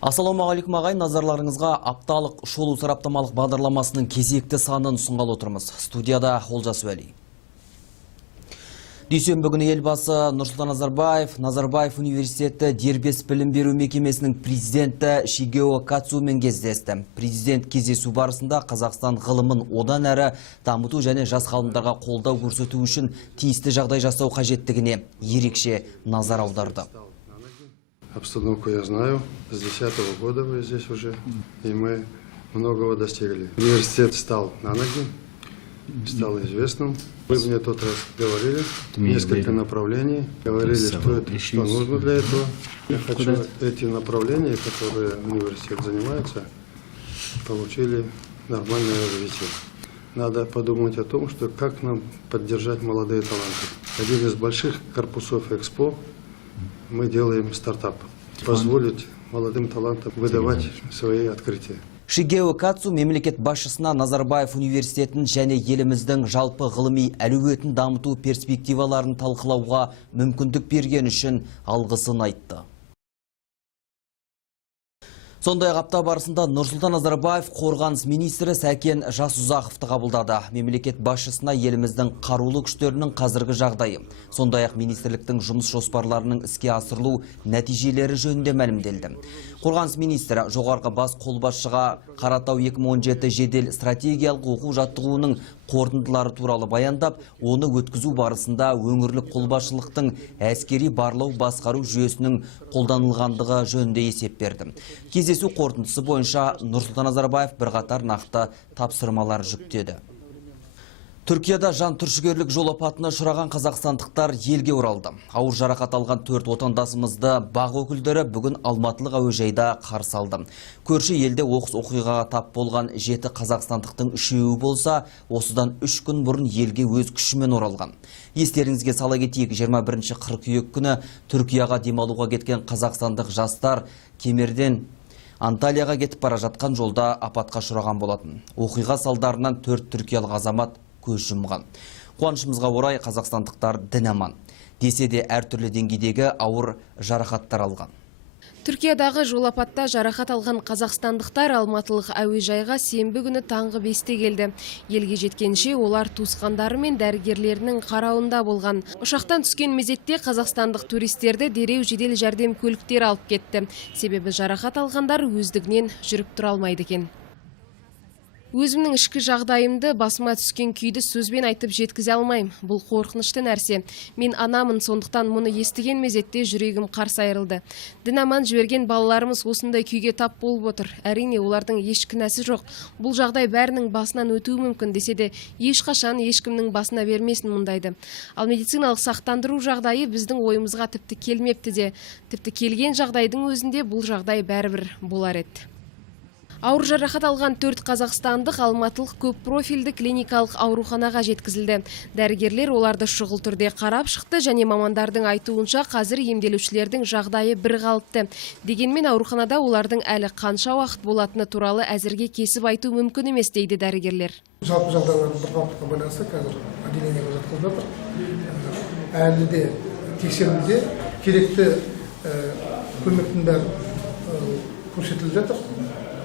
Ассалаумағалейкум ағайын, назарларыңызға апталық шолу сараптамалық бағдарламасының кезекті санын ұсынғалы отырмыз. Студияда Олжас Уәли. Дүйсенбі күні елбасы Нұрсұлтан Назарбаев университеті дербес білім беру мекемесінің президенті Шигео Катсумен кездесті. Президент кездесу барысында Қазақстан ғылымын одан әрі дамыту және жас ғалымдарға қолдау көрсету үшін тиісті жағдай жасау қажеттігіне ерекше назар аударды. Обстановку я знаю. С 2010 года вы здесь уже, и мы многого достигли. Университет стал на ноги, стал известным. Вы мне тот раз говорили, несколько направлений, говорили, что нужно для этого. Я хочу эти направления, которые университет занимается, получили нормальное развитие. Надо подумать о том, что как нам поддержать молодые таланты. Один из больших корпусов Экспо мы делаем стартап, позволить молодым талантам выдавать свои открытия. Шигео Катсу мемлекет басшысына Назарбаев университетін және еліміздің жалпы ғылыми әлеуетін дамыту перспективаларын талқылауға мүмкіндік берген үшін алғысын айтты. Сондай апта барысында Нұрсұлтан Назарбаев қорғаныс министрі Сәкен Жасұзақовты қабылдады. Мемлекет басшысына еліміздің қарулы күштерінің қазіргі жағдайы, сондай-ақ министрліктің жұмыс жоспарларының іске асырылу нәтижелері жөнінде мәлімделді. Қорғаныс министрі жоғарғы бас қолбасшыға Қаратау 2017 жедел стратегиялық оқу жаттығуының қорытындылары туралы баяндап, оны өткізу барысында өңірлік қолбасшылықтың әскери барлау басқару жүйесінің қолданылғандығы жөнінде есеп берді. Кездесу қорытындысы бойынша Нұрсұлтан Назарбаев бірқатар нақты тапсырмалар жүктеді. Түркияда жан түршігерлік жол апатына ұшыраған қазақстандықтар елге оралды. Ауыр жарақат алған 4 отандасымызды бақ өкілдері бүгін Алматылық әуежайда қарсы алды. Көрші елде оқыс оқиғаға тап болған 7 қазақстандықтың 3-еуі болса, осыдан 3 күн бұрын елге өз күшімен оралған. Естеріңізге сала кетейік, 21 қыркүйек күні Түркияға демалуға кеткен қазақстандық жастар кемерден Анталияға кетіп бара жатқан жолда апатқа ұшыраған болатын. Оқиға салдарынан 4 түркиялық азамат көз жұмған. Қуанышымызға орай қазақстандықтар дін аман. Десе де әртүрлі деңгейдегі ауыр жарақаттар алған. Түркиядағы жол апатта жарақат алған қазақстандықтар Алматылық әуежайға сенбі күні таңғы 5-те келді. Елге жеткенше олар туысқандары мен дәрігерлерінің қарауында болған. Ұшақтан түскен мезетте қазақстандық туристерді дереу жедел жәрдем көліктері алып кетті. Себебі жарақат алғандар өздігінен жүріп тұра алмайды екен. Өзімнің ішкі жағдайымды, басыма түскен күйді сөзбен айтып жеткізе алмайым. Бұл қорқынышты нәрсе. Мен анамын, сондықтан мұны естіген мезетте жүрегім қарсы айырылды. Дін аман жіберген балаларымыз осындай күйге тап болып отыр. Әрине, олардың еш кінәсі жоқ. Бұл жағдай бәрінің басынан өтуі мүмкін, десе де ешқашан ешкімнің басына бермесін мұндайды. Ал медициналық сақтандыру жағдайы біздің ойымызға тіпті келмепті де. Тіпті келген жағдайдың өзінде бұл жағдай бәрібір болар еді. Ауыр жарақат алған 4 қазақстандық Алматылық көп профильді клиникалық ауруханаға жеткізілді. Дәрігерлер оларды шұғыл түрде қарап шықты және мамандардың айтуынша қазір емделушілердің жағдайы бір қалыпты. Дегенмен ауруханада олардың әлі қанша уақыт болатыны туралы әзірге кесіп айту мүмкін емес дейді дәрігерлер. Жалпы жағдайлардың бір қалыпқа байланысты қазір отделениеге жатқызылып жатыр. Әлі де тексерілуде керекті көмектің бәрі көрсетіліп жатыр.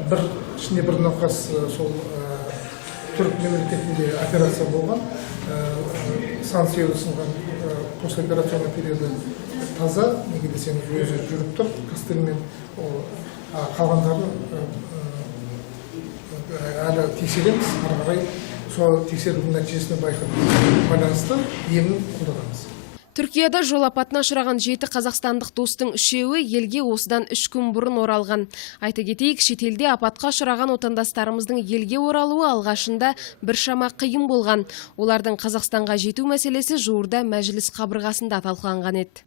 Ішінде бір науқас сол түрік мемлекетінде операция болған, сан сүйегі сынған, посоперационный периоды таза, неге десеңіз өзі жүріп тұр, костыльмен қалғандарын әлі тексереміз, ары қарай сол тексерудің нәтижесіне байланысты емін қолданамыз. Түркияда жол апатына ұшыраған 7 қазақстандық достың 3-еуі елге осыдан 3 күн бұрын оралған. Айта кетейік, шетелде апатқа ұшыраған отандастарымыздың елге оралуы алғашында біршама қиын болған. Олардың Қазақстанға жету мәселесі жуырда мәжіліс қабырғасында талқыланған еді.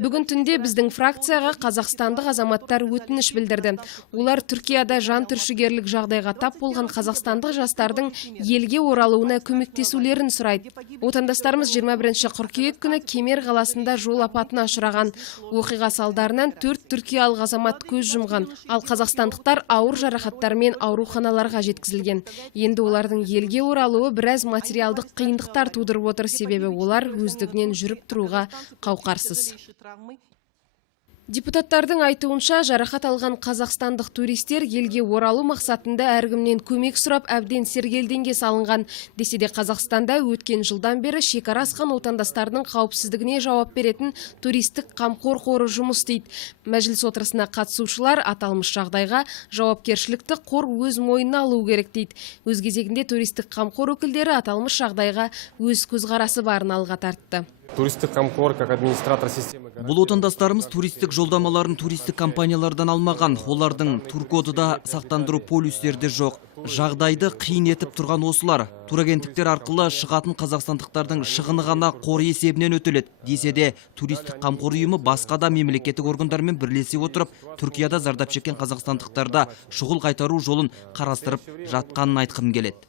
Бүгін түнде біздің фракцияға қазақстандық азаматтар өтініш білдірді. Олар Түркияда жан түршігерлік жағдайға тап болған қазақстандық жастардың елге оралуына көмектесулерін сұрайды. Отандастарымыз 21 қыркүйек күні Кемер қаласында жол апатына ұшыраған. Оқиға салдарынан 4 түркиялық азамат көз жұмған, ал қазақстандықтар ауыр жарақаттармен ауруханаларға жеткізілген. Енді олардың елге оралуы біраз материалдық қиындықтар тудырып отыр, себебі олар өздігінен жүріп тұруға қауқарсыз. Депутаттардың айтуынша жарақат алған қазақстандық туристер елге оралу мақсатында әркімнен көмек сұрап әбден сергелденге салынған. Десе де Қазақстанда өткен жылдан бері шекара асқан отандастардың қауіпсіздігіне жауап беретін туристік қамқор қоры жұмыс істейді. Мәжіліс отырысына қатысушылар аталмыш жағдайға жауапкершілікті қор өз мойнына алу керек дейді. Өз кезегінде туристік қамқор өкілдері аталмыш жағдайға өз көзқарасы барын алға тартты. Туристік қамқор, как администратор системы. Бұл отандастарымыз туристік жолдамаларын туристік компаниялардан алмаған. Олардың туркодыда сақтандыру полюстерде жоқ. Жағдайды қиын етіп тұрған осылар. Турагенттіктер арқылы шығатын қазақстандықтардың шығыны ғана қор есебінен өтеледі. Десе де туристік қамқор ұйымы басқа да мемлекеттік органдармен бірлесе отырып, Түркияда зардап шеккен қазақстандықтарда шұғыл қайтару жолын қарастырып жатқанын айтқым келеді.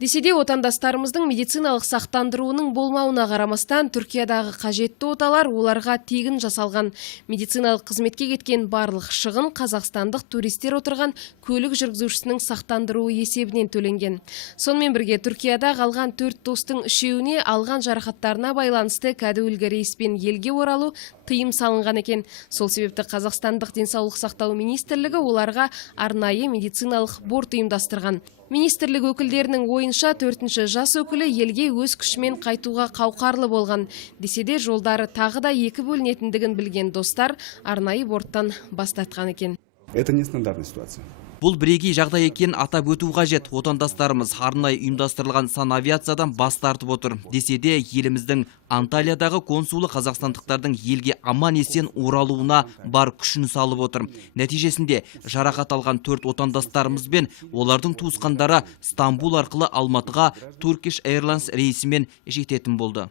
Десе де отандастарымыздың медициналық сақтандыруының болмауына қарамастан Түркиядағы қажетті оталар оларға тегін жасалған. Медициналық қызметке кеткен барлық шығын қазақстандық туристер отырған көлік жүргізушісінің сақтандыруы есебінен төленген. Сонымен бірге Түркияда қалған 4 достың үшеуіне алған жарақаттарына байланысты кәдуілгі рейспен елге оралу тыйым салынған екен. Сол себепті Қазақстандық денсаулық сақтау министрлігі оларға арнайы медициналық борт ұйымдастырған. Министрлік өкілдерінің ойынша 4-ші жас өкілі елге өз күшімен қайтуға қауқарлы болған. Десе де жолдары тағы да 2 бөлінетіндігін білген достар арнайы борттан бас тартқан екен. Это нестандартная ситуация. Бұл бірегей жағдай екенін атап өту қажет. Отандастарымыз арнайы ұйымдастырылған санавиациядан бас тартып отыр. Десе де еліміздің Анталиядағы консулы қазақстандықтардың елге аман есен оралуына бар күшін салып отыр. Нәтижесінде жарақат алған 4 отандастарымыз бен олардың туысқандары Стамбул арқылы Алматыға Turkish Airlines рейсімен жететін болды.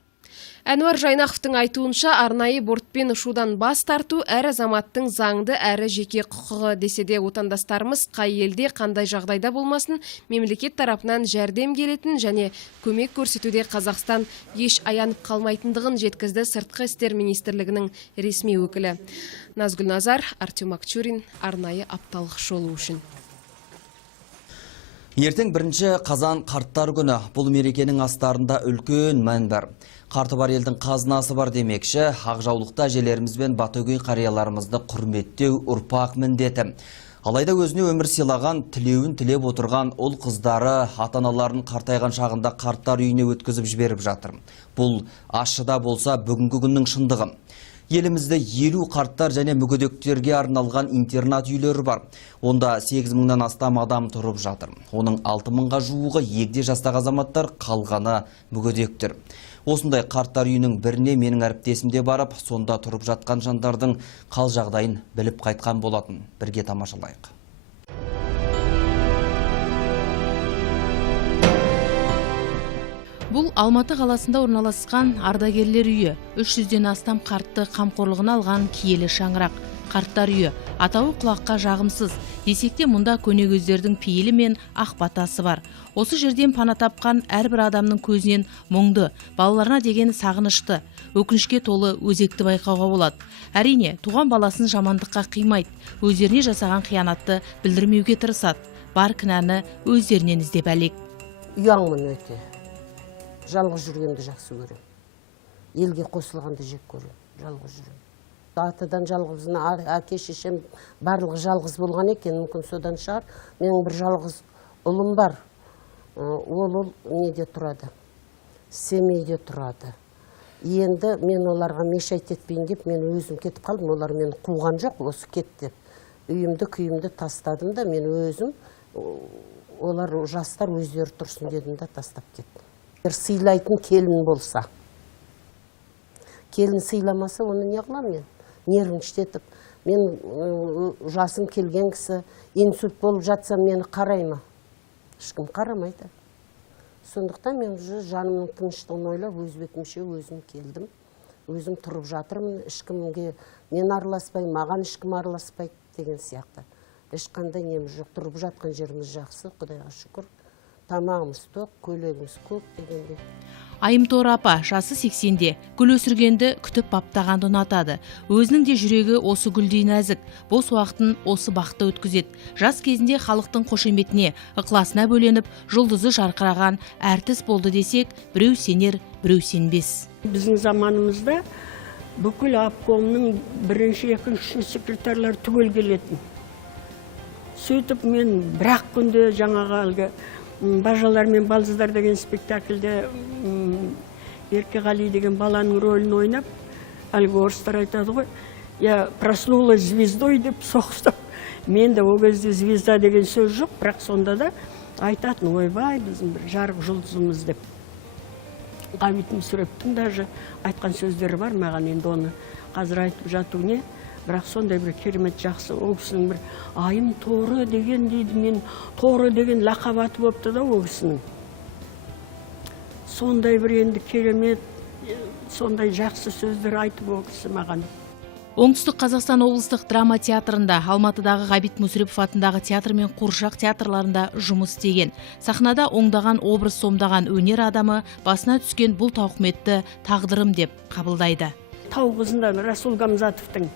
Әнуар Жайнақовтың айтуынша арнайы бортпен ұшудан бас тарту әр азаматтың заңды әрі жеке құқығы. Десе де отандастарымыз қай елде қандай жағдайда болмасын мемлекет тарапынан жәрдем келетін және көмек көрсетуде Қазақстан еш аянып қалмайтындығын жеткізді Сыртқы істер министрлігінің ресми өкілі. Назгүл Назар, Артем Акчурин, арнайы апталық шолу үшін. Ертең 1 қазан қарттар күні. Бұл мерекенің астарында үлкен мән бар. Қарты бар елдің қазынасы бар демекші, ақжаулықта әжелеріміз бен батөгей қарияларымызды құрметтеу ұрпақ міндеті. Алайда өзіне өмір сыйлаған, тілеуін тілеп отырған ол қыздары ата-аналарын қартайған шағында қарттар үйіне өткізіп жіберіп жатыр. Бұл ащыда болса бүгінгі күннің шындығы. Елімізде 50 қарттар және мүгедектерге арналған интернат үйлері бар. Онда 8.000-нан астам адам тұрып жатыр. Оның 6.000-ға жуығы егде жастағы азаматтар, қалғаны мүгедектер. Осындай қарттар үйінің біріне менің әріптесімде барып, сонда тұрып жатқан жандардың қал жағдайын біліп қайтқан болатын. Бірге тамашалайық. Бұл Алматы қаласында орналасқан ардагерлер үйі. 300-ден астам қартты қамқорлығына алған киелі шаңырақ. Қарттар үйі атауы құлаққа жағымсыз. Десекте мұнда көнегөздердің пейілі мен ақ батасы бар. Осы жерден пана тапқан әрбір адамның көзінен мұңды, балаларына деген сағынышты, өкінішке толы өзекті байқауға болады. Әрине, туған баласын жамандыққа қимайды. Өздеріне жасаған қиянатты білдірмеуге тырысады. Бар кінәні өздерінен іздеп әлек. Ұяңмын өте. Жалғыз жүргенді жақсы көрем. Елге қосылғанды жек көрем. Жалғыз жүрем. Атадан жалғызына әке шешем барлығы жалғыз болған екен, мүмкін содан шығар. Менің бір жалғыз ұлым бар. Ол неде тұрады? Семейде тұрады. Енді мен оларға мешайт етпейін деп, мен өзім кетіп қалдым. Олар мені қуған жоқ, осы кет деп. Үйімді, күйімді тастадым да, мен өзім, олар жастар өздері тұрсын дедім да тастап кеттім. Сыйлайтын келін болса. Келін сыйламаса, оны не қылам мен? Нервін штетіп. Мен жасым келген кісі, инсульт болып жатса, мені қарайма. Ешкім қарамайды. Сондықтан мен жанымның тыныштығын ойлап, өз бетімше өзім келдім. Өзім тұрып жатырмын, ешкімге мен араласпай, маған ешкім араласпайды деген сияқты. Ешқандай неміз жоқ, тұрып жатқан жеріміз жақсы, Құдайға шүкір. Тамағымыз тоқ, көйлегіміз көп дегенде. Айымтор апа жасы 80-де, гүл өсіргенді күтіп баптағанды ұнатады. Өзінің де жүрегі осы гүлдей нәзік, бос уақытын осы бақта өткізеді. Жас кезінде халықтың қошеметіне, ықыласына бөленіп, жұлдызы жарқыраған әртіс болды десек, біреу сенер, біреу сенбес. Біздің заманымызда бүкіл обкомның бірінші, екінші, үшінші секретарлары түгел келетін. Сөйтіп мен бір-ақ күнде жаңағы әлгі Бажалар мен балзыздар деген спектакльде Еркеғали деген баланың рөлін ойнап, әлгі орыстар айтады ғой, я проснулась звездой деп соғыстап. Мен де о кезде звезда деген сөз жоқ, бірақ сонда да айтатын, ойбай, біздің бір жарық жұлдызымыз деп. Ғабит Мүсірептің даже айтқан сөздері бар маған, енді оны қазір айтып жату не, бірақ сондай бір керемет жақсы. Ол кісінің бір айым торы деген дейді, мен торы деген лақап аты болыпты да ол кісінің. Сондай бір енді керемет, сондай жақсы сөздер айтып ол кісі маған. Оңтүстік Қазақстан облыстық драма театрында, Алматыдағы Ғабит Мүсірепов атындағы театр мен қуыршақ театрларында жұмыс істеген. Сахнада оңдаған образ сомдаған өнер адамы басына түскен бұл тауқыметті тағдырым деп қабылдайды. Тау қызында Расул Гамзатовтың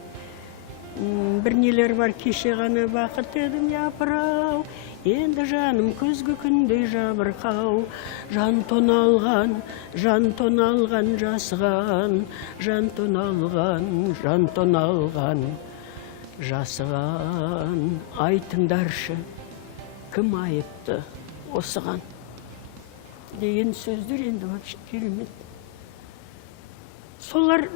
бір нелер бар, кеше ғана бақыт едім япырау, енді жаным көзгі күндей жабырқау, жан тоналған жасыған, жан тоналған жасыған, айтыңдаршы, кім айыпты осыған деген сөздер енді вообще керемет. Солар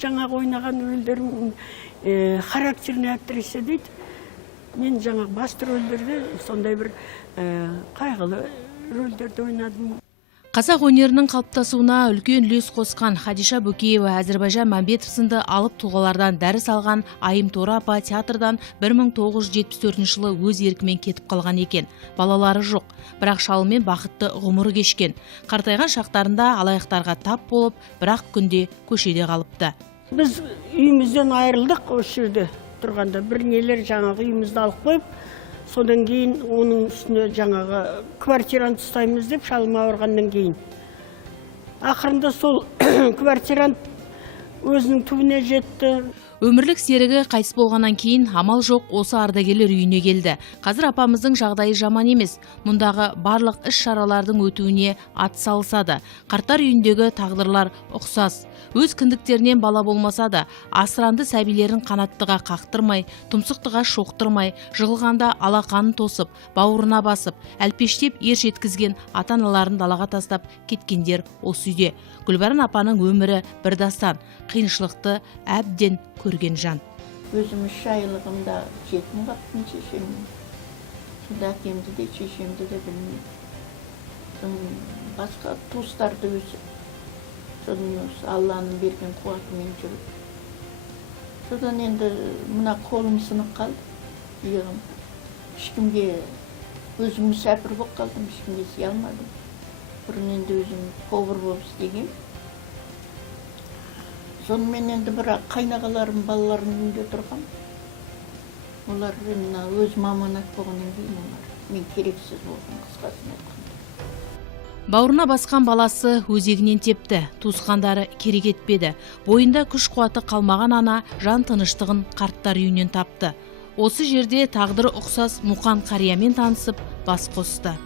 жаңағы ойнаған рөлдерім характерный актриса дейді. Мен жаңағы басты рөлдерде сондай бір қайғылы рөлдерді ойнадым. Қазақ өнерінің қалыптасуына үлкен үлес қосқан Хадиша Бөкеева, Әзірбайжан Мәмбетов сынды алып тұлғалардан дәріс алған Айым Торы апа театрдан 1974 жылы өз еркімен кетіп қалған екен. Балалары жоқ, бірақ шалымен бақытты ғұмыр кешкен. Қартайған шақтарында алаяқтарға тап болып, бірақ күнде көшеде қалыпты. Біз үйімізден айырылдық осы жерде тұрғанда. Бір нелер жаңағы үйімізді алып қойып, содан кейін оның үстіне жаңағы квартирант ұстаймыз деп шалым ауырғаннан кейін. Ақырында сол квартирант өзінің түбіне жетті. Өмірлік серігі қайтыс болғаннан кейін амал жоқ осы ардагерлер үйіне келді. Қазір апамыздың жағдайы жаман емес. Мұндағы барлық іс шаралардың өтуіне ат салысады. Қарттар үйіндегі тағдырлар ұқсас. Өз кіндіктерінен бала болмаса да, асыранды сәбилерін қанаттыға қақтырмай, тұмсықтыға шоқтырмай, жығылғанда алақанын тосып, бауырына басып, әлпештеп ер жеткізген ата-аналарын далаға тастап кеткендер осы үйде. Гүлбаран апаның өмірі бір дастан, қиыншылықты әбден көрген жан. Өзім 3 айлығымда жетім қаптым шешемнен. Сонда әкемді де шешемді де білмейді. Басқа туыстарды өзі. Алланың берген қуатымен жүріп. Содан енді мына қолым сынып қалды, иығым. Ешкімге өзім мүсәпір болып қалдым, ешкімге істей алмадым. Бұрын енді өзім повар болып істеген. Сонымен енді бір қайнағаларым балаларының үйінде тұрған. Олар өз маманат болғаннан кейін мен керексіз болған, қысқасын айтқанда. Бауырына басқан баласы өзегінен тепті, туысқандары керек етпеді. Бойында күш қуаты қалмаған ана жан тыныштығын қарттар үйінен тапты. Осы жерде тағдыры ұқсас Мұқан қариямен танысып, бас қосты.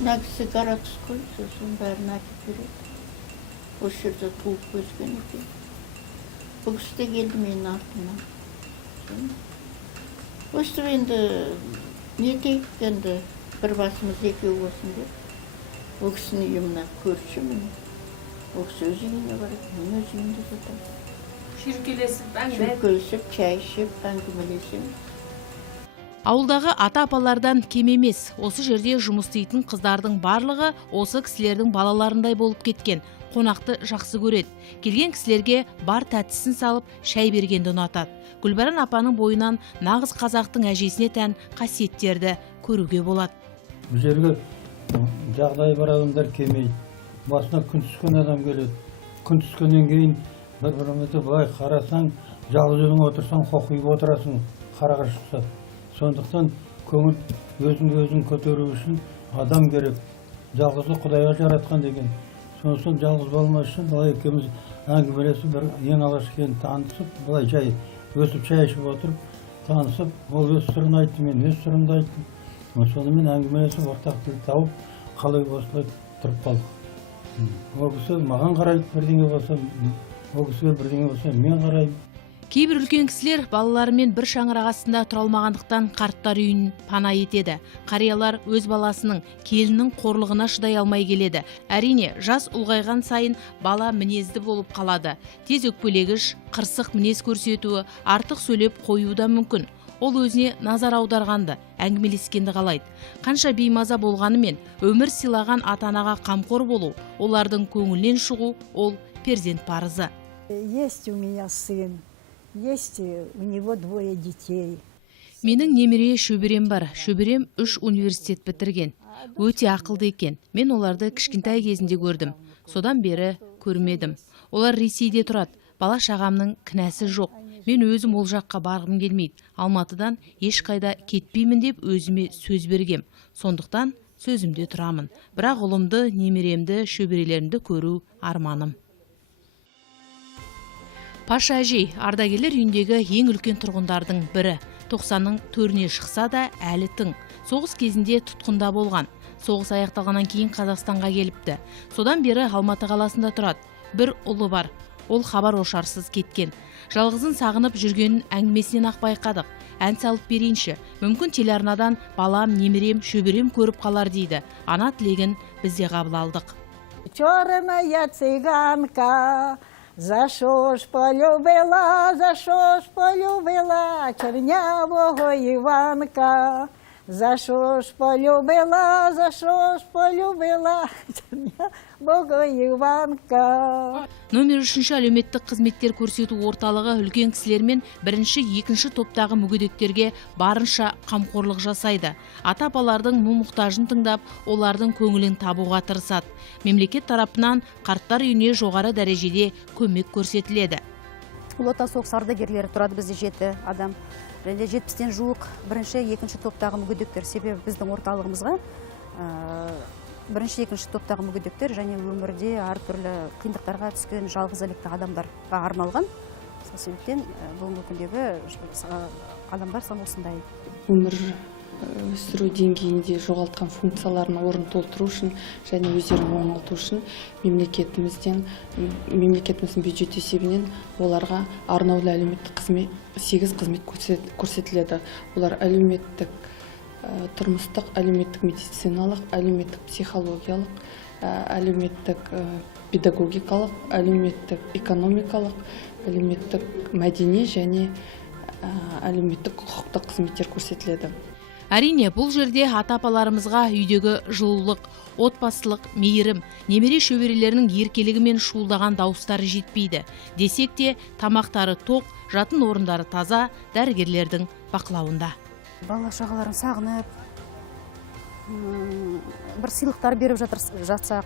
Мына кісі Гаратус қой, сосын бәрін әкеп береді. Осы жерде туып өскен екен. Бұл кісі де келді менің артымнан. Өстіп енді не дейік, енді бір басымыз екеу болсын деп. Ол кісінің үйіміне көршімін. Ол кісі өз үйіне барады, мен өз үйімде жатамын. Шүйіркелесіп, чай ішіп, әңгімелесем. Ауылдағы ата-апалардан кем емес. Осы жерде жұмыс істейтін қыздардың барлығы осы кісілердің балаларындай болып кеткен. Қонақты жақсы көреді. Келген кісілерге бар тәттісін салып, шай бергенді ұнатады. Гүлбаран апаның бойынан нағыз қазақтың әжесіне тән қасиеттерді көруге болады. Бұл жерге жағдайы бар адамдар келмейді. Басына күн түскен адам келеді. Күн түскеннен кейін бір-бірімізді былай қарасаң, жалғыз өзің отырсаң, қоқиып отырасың, қараға шықса. Сондықтан көңіл өзін көтеру үшін адам керек. Жалғызды Құдайға жаратқан деген. Сондықтан жалғыз болмас үшін былай екеуміз әңгімелесіп, ең алғаш келіп танысып, былай жай өсіп шай ішіп отырып, танысып, ол өз сырын айтты, мен өз сырымды айттым. Сонымен әңгімелесіп, ортақ тіл тауып, қалай осылай тұрып қалдық. Ол кісі маған қарайды, бірдеңе болса, ол кісіге бірдеңе болса мен қараймын. Кейбір үлкен кісілер балаларымен бір шаңырақ астында тұра алмағандықтан қарттар үйін пана етеді. Қариялар өз баласының, келіннің қорлығына шыдай алмай келеді. Әрине, жас ұлғайған сайын бала мінезді болып қалады. Тез өкпелегіш, қырсық мінез көрсетуі, артық сөйлеп қоюы да мүмкін. Ол өзіне назар аударғанды, әңгімелескенді қалайды. Қанша беймаза болғанымен, өмір сыйлаған ата-анаға қамқор болу, олардың көңілінен шығу, ол перзент парызы. Есть у меня сын. Есть у него 2 детей. Менің немере шөберем бар. Шөберем 3 университет бітірген. Өте ақылды екен. Мен оларды кішкентай кезінде көрдім. Содан бері көрмедім. Олар Ресейде тұрады. Бала шағамның кінәсі жоқ. Мен өзім ол жаққа барғым келмейді. Алматыдан ешқайда кетпеймін деп өзіме сөз бергем. Сондықтан сөзімде тұрамын. Бірақ ұлымды, немеремді, шөберелерімді көру арманым. Паша әжей ардагерлер үйіндегі ең үлкен тұрғындардың бірі. 90-ның төріне шықса да әлі тың. Соғыс кезінде тұтқында болған. Соғыс аяқталғаннан кейін Қазақстанға келіпті. Содан бері Алматы қаласында тұрады. Бір ұлы бар. Ол хабар ошарсыз кеткен. Жалғызын сағынып жүргенін әңгімесінен ақ байқадық. Ән салып берейінші. Мүмкін телеарнадан балам, немерем, шөберем көріп қалар дейді. Ана тілегін бізде қабыл алдық. Черная цыганка, за що ж полюбила, чернявого Иванка. За що ж полюбила, чернявого Иванка. Номер 3 әлеуметтік қызметтер көрсету орталығы үлкен кісілермен 1-2 топтағы мүгедектерге барынша қамқорлық жасайды. Ата-апалардың мұқтажын тыңдап, олардың көңілін табуға тырысады. Мемлекет тарапынан қарттар үйіне жоғары дәрежеде көмек көрсетіледі. Ұлы Отан соғыс ардагерлері тұрады бізде 7 адам. 70-тен жуық 1-2 топтағы мүгедектер. Себебі біздің орталығымызға 1-2 топтағы мүгедектер және өмірде әртүрлі қиындықтарға түскен жалғыз әлекті адамдарға арналған. Сол себептен бүгінгі күндегі адамдар саны осындай. Өмір сүру деңгейінде жоғалтқан функцияларын орын толтыру үшін және өздерін оңалту үшін мемлекетіміздің бюджет есебінен оларға арнаулы әлеуметтік қызмет 8 қызмет көрсетіледі. Олар әлеуметтік тұрмыстық, әлеуметтік медициналық, әлеуметтік психологиялық, әлеуметтік педагогикалық, әлеуметтік экономикалық, әлеуметтік мәдени және әлеуметтік құқықтық қызметтер көрсетіледі. Әрине, бұл жерде ата-апаларымызға үйдегі жылулық, отбасылық, мейірім, немере шөберелерінің еркелігі мен шуылдаған дауыстары жетпейді. Десек те, тамақтары тоқ, жатын орындары таза, дәрігерлердің бақылауында. Бала шағаларын сағынып, бір сыйлықтар беріп жатсақ,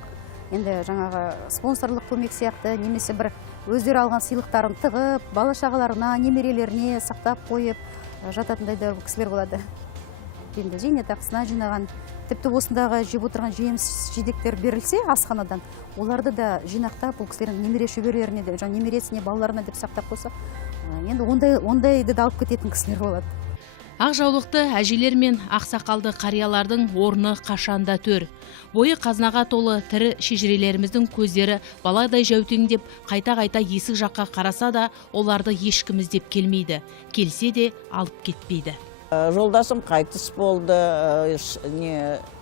енді жаңағы спонсорлық көмек сияқты, немесе бір өздері алған сыйлықтарын тығып, бала шағаларына, немерелеріне сақтап қойып жататындай да кісілер болады. Енді зейнетақысына жинаған, тіпті осындағы жеп отырған жеміс-жидектер берілсе асханадан, оларды да жинақтап, бұл кісілердің немере шөберелеріне, немересіне, балаларына деп сақтап қойса, енді ондайды да алып кететін кісілер болады. Ақ жаулықты әжелер мен ақсақалды қариялардың орны қашанда төр. Бойы қазынаға толы тірі шежірелеріміздің көздері баладай жәутеңдеп қайта-қайта есік жаққа қараса да, оларды ешкім іздеп келмейді. Келсе де алып кетпейді. Жолдасым қайтыс болды,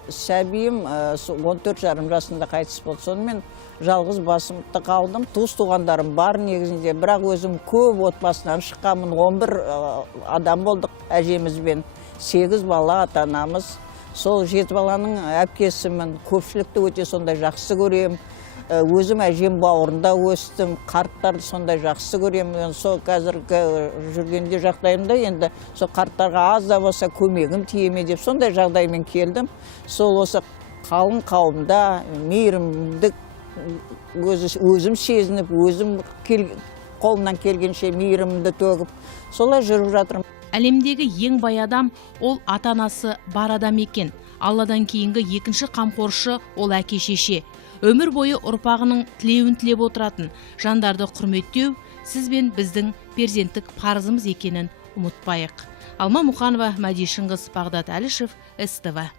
сәбиім 14 жасында қайтыс болды. Сонымен жалғыз басымды қалдым. Туыс-туғандарым бар негізінде, бірақ өзім көп отбасынан шыққанмын. 11 адам болдық әжемізбен, 8 бала ата-анамыз. Сол 7 баланың әпкесімін, көпшілікті өте сондай жақсы көрем. Өзім әжем бауырында өстім, қарттарды сондай жақсы көрем. Сол қазіргі жүргенде жағдайымда енді сол қарттарға аз да болса көмегім тиеме деп сондай жағдаймен келдім. Сол осы қалың қауымда мейірімдік өзім сезініп, өзім қолымнан келгенше мейірімді төгіп, солай жүріп жатырмын. Әлемдегі ең бай адам ол ата-анасы бар адам екен. Алладан кейінгі екінші қамқоршы ол әке-шеше. Өмір бойы ұрпағының тілеуін тілеп отыратын жандарды құрметтеу сіз бен біздің перзенттік парызымыз екенін ұмытпайық. Алма Мұқанова, Мәди Шыңғыс, Бағдат Әлішев, СТВ.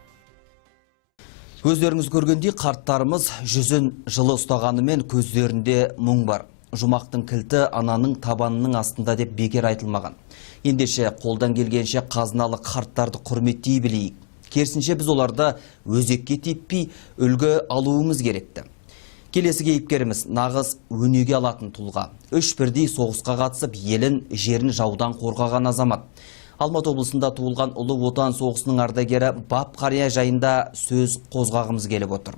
Көздеріңіз көргендей қарттарымыз жүзін жылы ұстағанымен көздерінде мұң бар. жұмақтың кілті ананың табанының астында деп бекер айтылмаған. Ендеше қолдан келгенше қазыналы қарттарды құрметтей білейік. Керісінше біз оларды өзекке теппей үлгі алуымыз керекті. Келесі кейіпкеріміз нағыз өнеге алатын тұлға. Үш бірдей соғысқа қатысып, елін, жерін жаудан қорғаған азамат. Алматы облысында туылған Ұлы Отан соғысының ардагері Бап Қария жайында сөз қозғағымыз келіп отыр.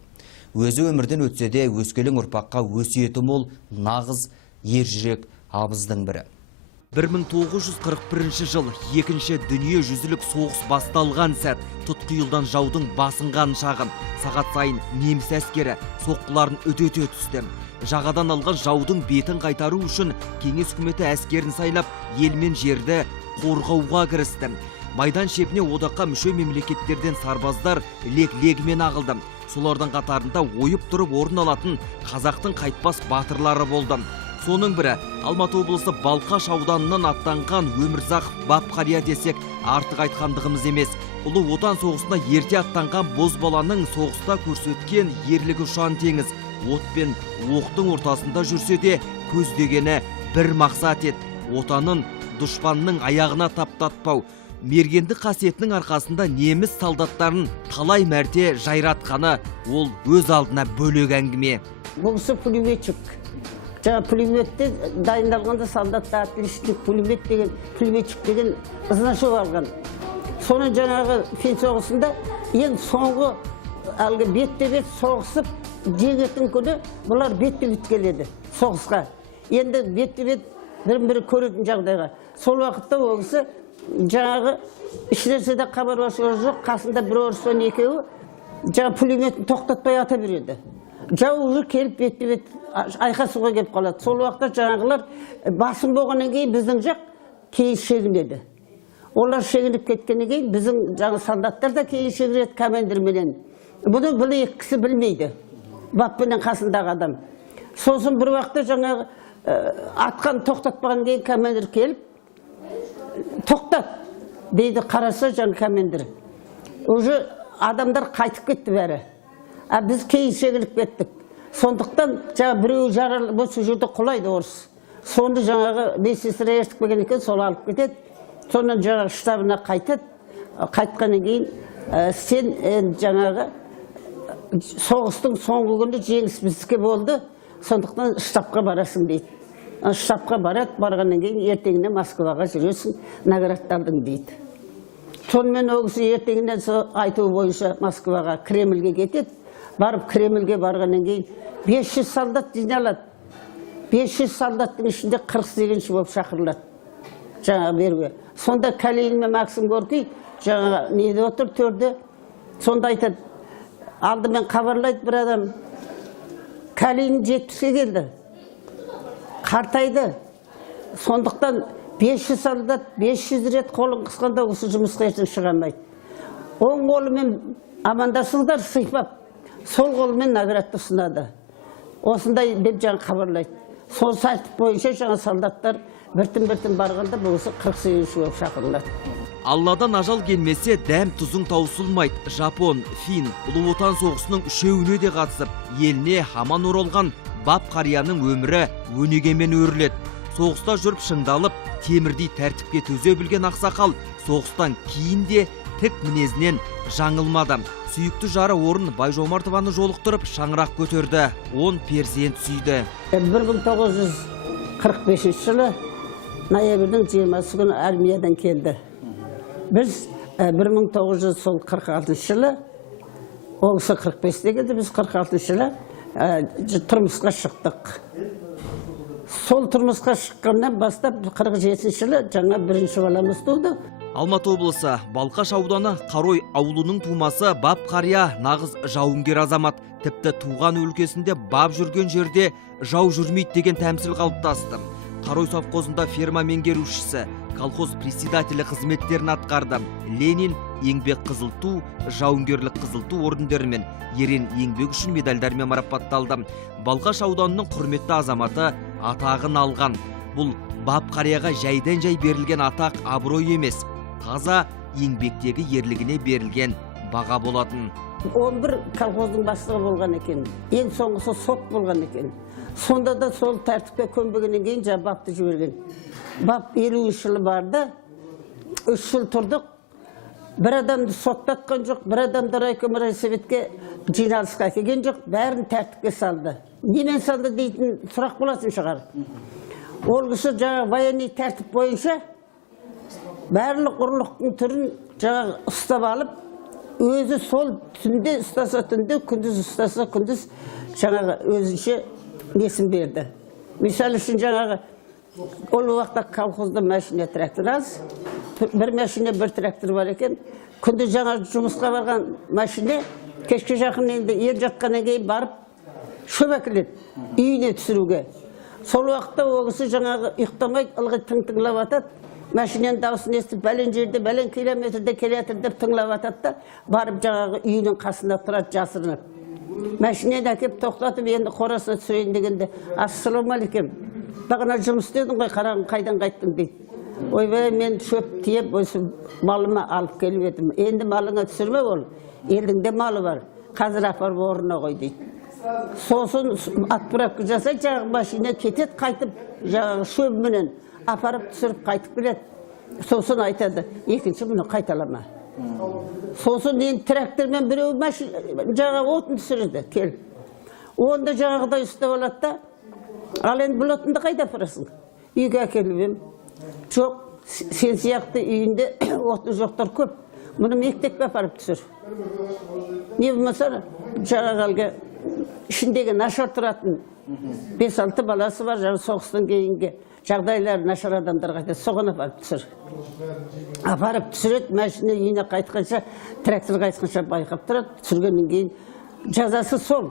Өзі өмірден өтсе де өскелең ұрпаққа өсиеті мол нағыз ержүрек абыздың бірі. 1941 жыл екінші дүние жүзілік соғыс басталған сәт, тұтқиылдан жаудың басынған шағын, сағат сайын неміс әскері соққыларын өте түсті. Жағадан алған жаудың бетін қайтару үшін кеңес үкіметі әскерін сайлап, ел мен жерді қорғауға кірісті. Майдан шебіне одаққа мүше мемлекеттерден сарбаздар лек-легімен ағылды. Солардың қатарында ойып тұрып орын алатын қазақтың қайтпас батырлары болды. Соның бірі Алматы облысы Балқаш ауданынан аттанған Өмірзақ Бап Қария десек артық айтқандығымыз емес. Ұлы Отан соғысына ерте аттанған бозбаланың соғыста көрсеткен ерлігі ұшан теңіз. От пен оқтың ортасында жүрсе де көздегені бір мақсат еді. Отанын дұшпанның аяғына таптатпау. Мергендік қасиетінің арқасында неміс солдаттарын талай мәрте жайратқаны ол өз алдына бөлек әңгіме. Бұл кісі пулеметчик. Жаңа пулеметте дайындалғанда солдатта отличник пулеметчик деген значок алған. Соның жаңағы фин соғысында ең соңғы әлгі бетте-бет соғысып жеңетін күні бұлар бетте-бет келеді соғысқа. Енді бетте-бет бір-бірі көретін жағдайға. Сол уақытта ол кісі жаңағы ешнәрседе хабарласуы жоқ, қасында бір орыстан екеуі жаңа пулеметін тоқтатпай ата береді. Жау уже келіп бетте-бет айқасуға келіп қалады. Сол уақытта жаңағылар басым болғаннан кейін біздің жақ кейін шегінеді. Олар шегініп кеткеннен кейін біздің жаңа солдаттар да кейін шегінеді командирменен. Бұны бұл екісі білмейді. Баппенен қасындағы адам. Сосын бір уақытта жаңағы атқан тоқтатпаған кейін командир келіп тоқтат дейді, қараса жаңа командир. Уже адамдар қайтып кетті бәрі. Біз кейін шегіліп кеттік. Сондықтан жаңа біреу жаралы болса жерде құлайды орыс. Сонды жаңағы бесесір ертіп келген екен, сол алып кетеді. Сонан жаңағы штабына қайтады. Қайтқаннан кейін сен жаңағы соғыстың соңғы күні жеңіс біздікі болды. Сондықтан штабқа барасың дейді. Штабқа барады, барғаннан кейін ертеңіне Москваға жүресің, наградталдың дейді. Сонымен ол кісі ертеңінен айтуы бойынша Москваға, Кремльге кетеді. Барып Кремльге барғаннан кейін 500 солдат жиналады. 500 солдаттың ішінде 40 сегенші болып шақырылады. Жаңа беруге. Сонда Калинин мен Максим Горький жаңа неде отыр төрде. Сонда айтады, алдымен хабарлайды бір адам. Калинин 70-ке келді. Қартайды. Сондықтан 500 солдат 500 рет қолын қысқанда осы жұмысқа ертең шыға алмайды. Оң қолымен амандасыңдар сыйпап, сол қолымен наградты ұсынады. Осындай деп жаңа хабарлайды. Сол тәртіп бойынша жаңа солдаттар біртін барғанда болса 48-ші болып шақырылады. Алладан ажал келмесе дәм тұзың таусылмайды. Жапон, Фин, Ұлы Отан соғысының үшеуіне де қатысып, еліне аман оралған Бап Қарияның өмірі өнегемен өріледі. Соғыста жүріп шыңдалып, темірдей тәртіпке төзе білген ақсақал соғыстан кейін де тік мінезінен жаңылмады. Сүйікті жары орын Байжомартованы жолықтырып шаңырақ көтерді. 10 перзент сүйді. 1945 жылы ноябрьдің 20 күні армиядан келді. Біз 1946 жылы, ол кісі 45-те келді, біз 46 жылы тұрмысқа шықтық. Сол тұрмысқа шыққаннан бастап 47 жылы жаңа бірінші баламыз туды. Алматы облысы Балқаш ауданы Қарой ауылының тумасы Бап Қария нағыз жауынгер азамат. Тіпті туған өлкесінде бап жүрген жерде жау жүрмейді деген тәмсіл қалыптасты. Қарой совхозында ферма меңгерушісі, колхоз председателі қызметтерін атқарды. Ленин еңбек қызыл ту, жауынгерлік қызыл ту ордендерімен, ерен еңбек үшін медальдармен марапатталды. Балқаш ауданының құрметті азаматы атағын алған. Бұл Бап Қарияға жайдан жай берілген атақ абырой емес, таза еңбектегі ерлігіне берілген баға болатын. 11 колхоздың бастығы болған екен. Ең соңғысы сот болған екен. Сонда да сол тәртіпке көнбегеннен кейін жаңа бапты жіберген. Бап 50 жылы барды, 3 жыл тұрдық. Бір адамды соттатқан жоқ, бір адамды райком райсоветке жиналысқа келген жоқ, бәрін тәртіпке салды. Немен салды дейтін сұрақ болатын шығар. Ол кісі жаңа военный тәртіп бойынша барлық ұрлықтың түрін жаңа ұстап алып, өзі сол түнде ұстаса түнде, күндіз ұстаса күндіз жаңағы өзінше несін берді. Мысалы үшін жаңағы ол уақытта колхозда машина трактор аз, бір машина бір трактор бар екен. Күнде жаңа жұмысқа барған машина кешке жақын енді ел жатқаннан кейін барып шөп әкеледі үйіне түсіруге. Сол уақытта ол кісі жаңағы ұйықтамай ылғи тыңтыңлап атады. Машинаның дауысын естіп, бәлен жерде, бәлен километрде келетір деп тыңлап атады да, барып жаңағы үйінің қасында тұрады жасырынып. Машинаны әкеп тоқтатып, енді қорасына түсірейін дегенде, ассалаумағалейкум. Бағана жұмыс істедің ғой, қарағым қайдан қайттың дейді. Ойбай, мен шөп тиеп, осы малыма алып келіп едім. Енді малыңа түсірме ол. Елдің де малы бар. Қазір апарып орнына қой дейді. Сосын отправка жасай, жаңағы машина кетеді, қайтып, жаңағы шөбіменен апарып түсіріп қайтып келеді. Сосын айтады, екінші мұны қайталама. Сосын енді трактормен біреу жаңағы отын түсіреді, келіп. Онда жаңағыдай ұстап алады да, ал енді бұл отынды қайда апарасың? Үйге әкеліп ем. Жоқ, сен сияқты үйінде отын жоқтар көп. Мұны мектепке апарып түсір. Не болмаса, жаңағы әлгі ішіндегі нашар тұратын 5-6 баласы бар, жаңа соғыстан кейінгі жағдайлар нашар адамдарға айтады, соған апарып түсір. Апарып түсіреді, машина үйіне қайтқанша, трактор қайтқанша байқап тұрады, түсіргеннен кейін жазасы сол,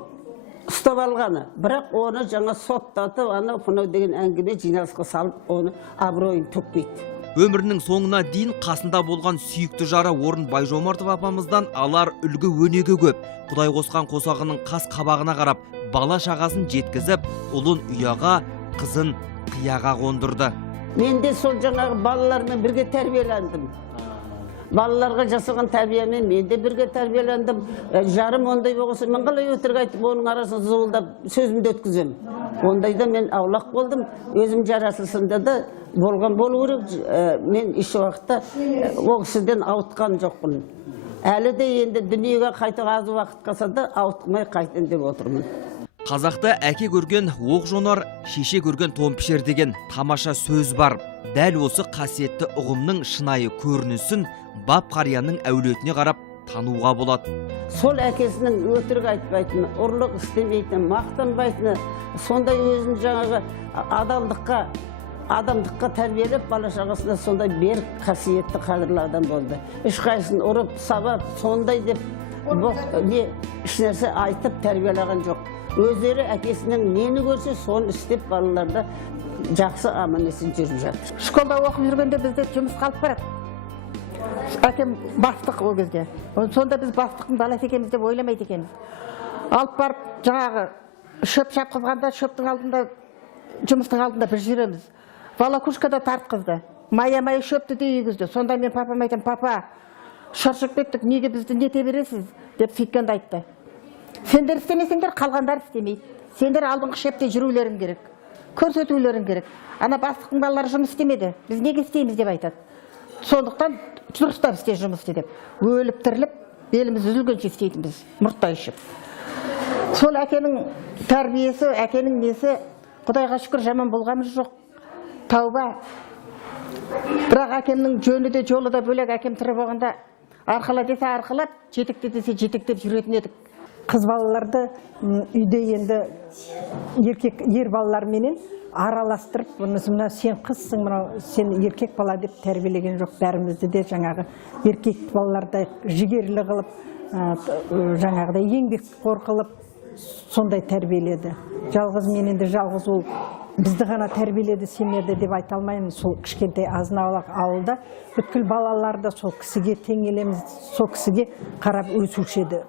ұстап алғаны. Бірақ оны жаңа соттатып, анау пынау деген әңгіме жиналысқа салып, оны абыройын төкпейді. Өмірінің соңына дейін қасында болған сүйікті жары Орын Байжомартов апамыздан алар үлгі өнеге көп. Құдай қосқан қосағының қас қабағына қарап, бала шағасын жеткізіп, ұлын ұяға, қызын қияға қондырды. Мен де сол жаңағы балалармен бірге тәрбиелендім. Балаларға жасаған тәрбиемен мен де бірге тәрбиелендім. Жарым ондай болғысы, мен қалай өтірік айтып, оның арасын зуылдап сөзімді өткізем. Ондайда мен аулақ болдым. Өзім жарасысында да болған болу керек. Мен еш уақытта ол кісіден ауытқан жоқпын. Әлі де енді дүниеге қайтуға аз уақыт қалса да ауытқымай қайтын деп отырмын. Қазақта әке көрген оқ жонар, шеше көрген томпішер деген тамаша сөз бар. Дәл осы қасиетті ұғымның шынайы көрінісін бап қарияның әулетіне қарап тануға болады. Сол әкесінің өтірік айтпайтыны, ұрлық істемейтіні, мақтанбайтыны, сондай өзін жаңағы адамдыққа тәрбиелеп, бала шағасына сондай берік қасиетті қадірлі адам болды. Ешқайсысын ұрып, сабап, сондай деп ешнәрсе айтып тәрбиелаған жоқ. Өздері әкесінің нені көрсе, соны істеп балаларды жақсы аман есен жүріп жатыр. Школда оқып жүргенде бізде жұмыс қалып барады. Әкем бастық ол кезде. Сонда біз бастықтың баласы екенбіз деп ойламайды екенбіз. Алып барып, жаңағы шөп шапқызғанда, шөптің алдында, жұмыстың алдында бір жүреміз. Волокушкада тартқызды. Мая-мая шөпті де егізді. Сонда мен папам айтам, папа, шаршап кеттік, неге бізді нете бересіз? Деп сөйткенде айтты. Сендер істемесеңдер, қалғандар істемейді. Сендер алдыңғы шепте жүрулерің керек. Көрсетулерің керек. Ана бастықтың балалары жұмыс істемеді. Біз неге істейміз деп айтады. Сондықтан дұрыстап істе жұмысты деп. Өліп тіріліп, беліміз үзілгенше істейтін біз, мұрттай ішіп. Сол әкенің тәрбиесі, әкенің несі, Құдайға шүкір жаман болғамыз жоқ. Тауба. Бірақ әкемнің жөні де жолы да бөлек. Әкем тірі болғанда арқала десе арқалап, жетекте десе жетектеп жүретін едік. Қыз балаларды үйде енді ер балаларменен араластырып, бұнысына сен қызсың, сен еркек бала деп тәрбиелеген жоқ. Бәрімізді де жаңағы еркек балаларды жігерлі қылып, жаңағыдай еңбекқор қылып, сондай тәрбиеледі. Жалғыз мен енді жалғыз ол бізді ғана тәрбиеледі, семьяда деп айта алмаймын. Сол кішкентай азын-аулақ ауылда бүткіл балаларды сол кісіге теңелеміз, сол кісіге қарап өсуші еді.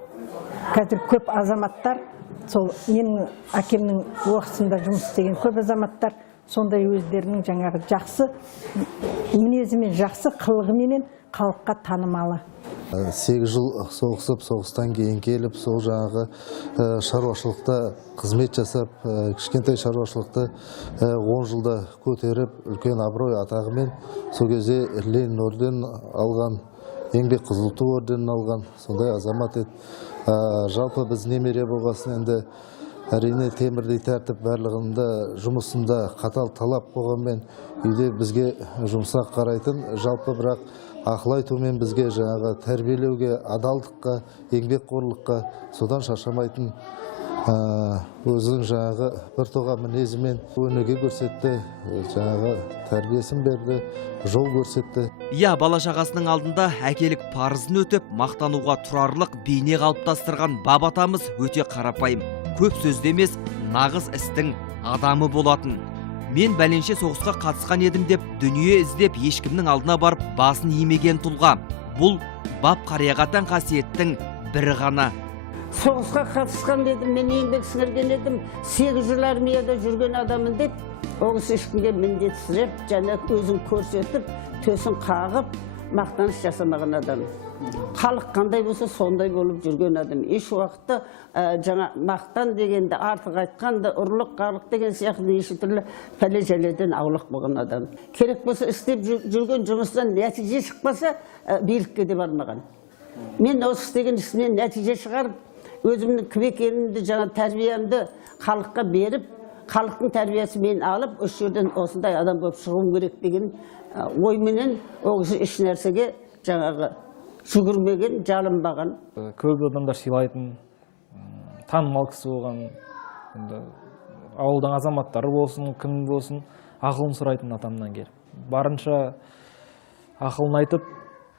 Қазір көп азаматтар, сол менің әкемнің уақытында жұмыс істеген көп азаматтар сондай өздерінің жаңағы жақсы мінезімен, жақсы қылығыменен халыққа танымалы. 8 жыл соғысып, соғыстан кейін келіп, сол жаңағы шаруашылықта қызмет жасап, кішкентай шаруашылықты 10 жылда көтеріп, үлкен абырой атағымен, сол кезде Ленин орденін алған, еңбек қызыл ту орденін алған, сондай азамат еді. Жалпы біз немере болғасын енді әрине темірдей тәртіп барлығында жұмысында қатал талап болғанмен, үйде бізге жұмсақ қарайтын, жалпы бірақ ақыл айтумен бізге жаңағы тәрбиелеуге, адалдыққа, еңбекқорлыққа содан шаршамайтын өзінің жаңағы бір тоға мінезімен өнеге көрсетті, жаңағы тәрбиесін берді, жол көрсетті. Иә, бала шағасының алдында әкелік парызын өтіп, мақтануға тұрарлық бейне қалыптастырған бабатамыз өте қарапайым. Көп сөзде емес, нағыз істің адамы болатын. Мен бәленше соғысқа қатысқан едім деп, дүние іздеп ешкімнің алдына барып басын имеген тұлға. Бұл бап қарияға тән қасиеттің бірі ғана. Соғысқа қатысқан едім, мен еңбек сіңірген едім, 8 жыл армияда жүрген адамын деп, оғыз ешкімге міндетсіреп, және өзін көрсетіп, төсін қағып, мақтаныш жасамаған адам. Халық қандай болса, сондай болып жүрген адам. Еш уақытта жаңа мақтан дегенде, артық айтқанды, ұрлық, қарлық деген сияқты неше түрлі пәле-жәледен аулақ болған адам. Керек болса, істеп жүрген жұмыстан нәтиже шықпаса, билікке де бармаған. Мен осы істеген ісінен нәтиже шығарып, өзімнің кім екенімді, жаңа тәрбиемді халыққа беріп, халықтың тәрбиесі мен алып, осы жерден осындай адам болып шығуым керек деген ойменен оғысы еш нәрсеге жаңағы жүгірмеген, жалынбаған. Көп адамдар сыйлайтын, танымал кісі болған, ауылдан азаматтары болсын, кім болсын, ақылын сұрайтын атамнан келіп. Барынша ақылын айтып,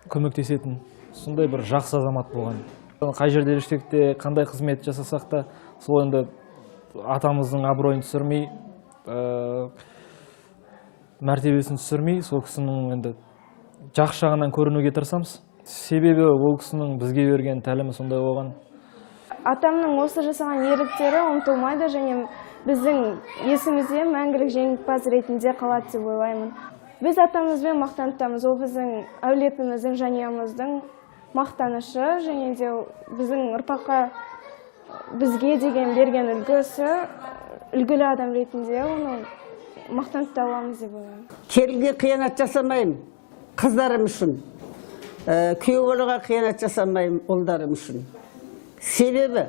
көмектесетін, сондай бір жақсы азамат болған. Қай жерде жүрсек те, қандай қызмет жасасақ та, сол енді атамыздың абыройын түсірмей, мәртебесін түсірмей, сол кісінің енді жақсы жағынан көрінуге тырысамыз. Себебі ол кісінің бізге берген тәлімі сондай болған. Атамның осы жасаған ерліктері ұмытылмайды және біздің есімізде мәңгілік жеңімпаз ретінде қалады деп ойлаймын. Біз атамызбен мақтанытамыз, ол біздің әулетіміздің, жанұямыздың мақтанышы және де біздің ұрпаққа бізге деген берген үлгісі, үлгілі адам ретінде оны мақтаныта аламыз деп ойлаймын. Келінге қиянат жасамаймын, қыздарым үшін. Күйеу балаға қиянат жасамаймын, ұлдарым үшін. Себебі,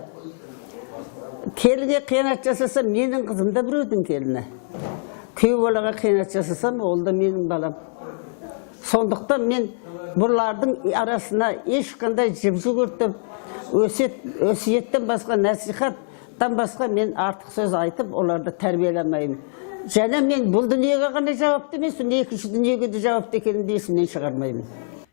келінге қиянат жасасам, менің қызым да біреудің келіні. Күйеу балаға қиянат жасасам, ол да менің балам. Сондықтан мен бұлардың арасына ешқандай жіп-жүгіртіп, өсиеттен басқа, насихаттан басқа мен артық сөз айтып, оларды тәрбиеламаймын. Және мен бұл дүниеге ғана жауапты емеспін, екінші дүниеге де жауапты екенімді есімнен шығармаймын.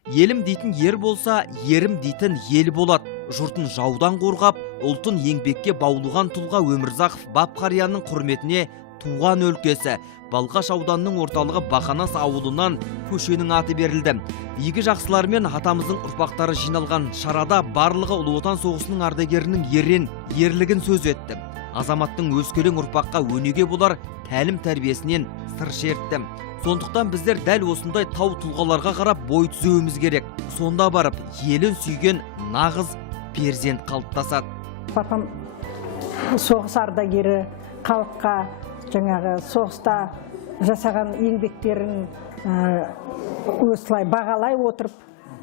Елім дейтін ер болса, ерім дейтін ел болады. Жұртын жаудан қорғап, ұлтын еңбекке баулыған тұлға Өмірзақов бап қарияның құрметіне туған өлкесі Балқаш ауданының орталығы Бақанас ауылынан көшенің аты берілді. Игі жақсылармен атамыздың ұрпақтары жиналған шарада барлығы Ұлы Отан соғысының ардагерінің ерен ерлігін сөз етті. Азаматтың өскелең ұрпаққа өнеге болар тәлім тәрбиесінен сыр шертті. Сондықтан біздер дәл осындай тау тұлғаларға қарап бой түзеуіміз керек. Сонда барып, елін сүйген нағыз перзент қалыптасады. Папам соғыс ардагері, халыққа жаңағы соғыста жасаған еңбектерін осылай бағалай отырып,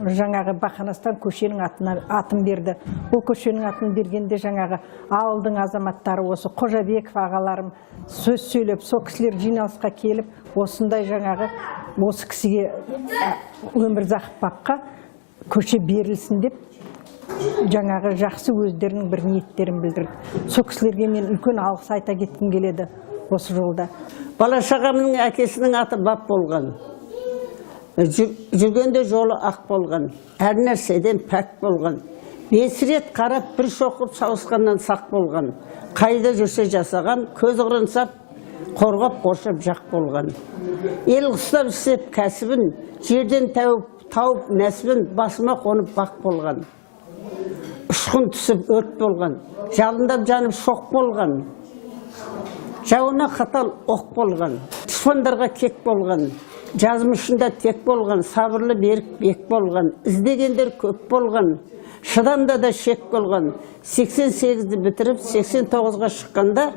жаңағы Бақанастан көшенің атын берді. Ол көшенің атын бергенде жаңағы ауылдың азаматтары осы Қожабеков ағаларым сөз сөйлеп, сол кісілер жиналысқа келіп, осындай жаңағы осы кісіге Өмірзақов бапқа көше берілсін деп жаңағы жақсы өздерінің бір ниеттерін білдірді. Сол кісілерге мен үлкен алғыс айта кеткім келеді осы жолда. Бала шағамның әкесінің аты бап болған. Жүргенде жолы ақ болған. Әр нәрседен пәк болған. 5 рет қарап бір шоқып сауысқаннан сақ болған. Қайда жүрсе жасаған, көз құрынсап, қорғап қоршап жақ болған. Ел құстап істеп кәсібін, жерден тауып нәсібін басыма қонып бақ болған. Ұшқын түсіп өрт болған. Жалындап жанып шоқ болған. Жауына қатал оқ болған. Дұшпандарға кек болған. жазмышында тек болған, сабырлы берік бек болған, іздегендер көп болған, шыдамда да шек болған. 88-ді бітіріп 89-ға шыққанда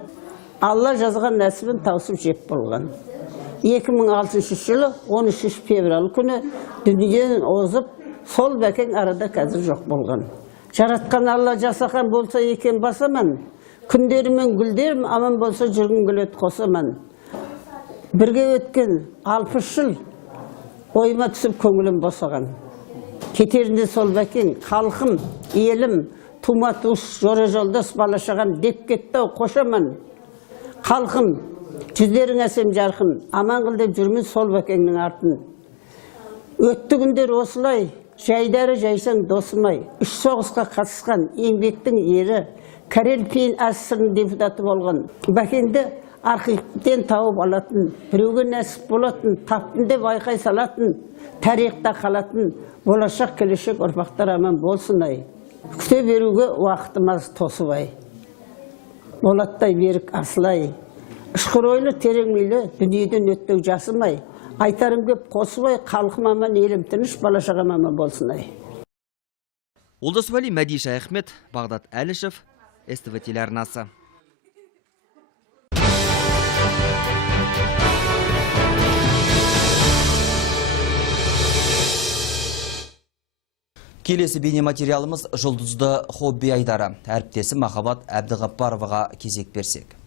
Алла жазған нәсібін таусып жеп болған. 2006 жылы 13 февраль күні дүниеден озып, сол бәкең арада қазір жоқ болған. Жаратқан Алла жасаған болса екен басаман, күндерімен гүлдерім аман болса жүргін гүлет қосаман. Бірге өткен 60 жыл ойыма түсіп көңілім босаған. Кетерінде сол бәкең, халқым, елім, тума туыс, жоре жолдас, балашаған деп кетті қошаман. Халқым, жүздерің әсем жарқын, аман қыл деп жүрмін сол бәкеңнің артын. Өтті күндер осылай, жайдары жайсаң досымай, үш соғысқа қатысқан еңбектің ері, Карел Пейн әсірінің депутаты болған. Бәкеңді архивтен тауып алатын, біреуге нәсіп болатын, таптын деп айқай салатын, тарихта қалатын, болашақ келешек ұрпақтар аман болсын ай. Күте беруге уақытымыз тосыбай. Болаттай берік асылай. Үшқыр ойлы тереңмейлі дүниеден өттеу жасымай. Айтарым көп қосыбай, халқым аман, елім тыныш, болашақ аман болсын ай. Олдос Вали, Мәдиша Ахмет, Бағдат Әлішев, СТВ телеарнасы. Келесі бейнематериалымыз жұлдызды хобби айдары. Әріптесі Махаббат Әбдіғаппароваға кезек берсек.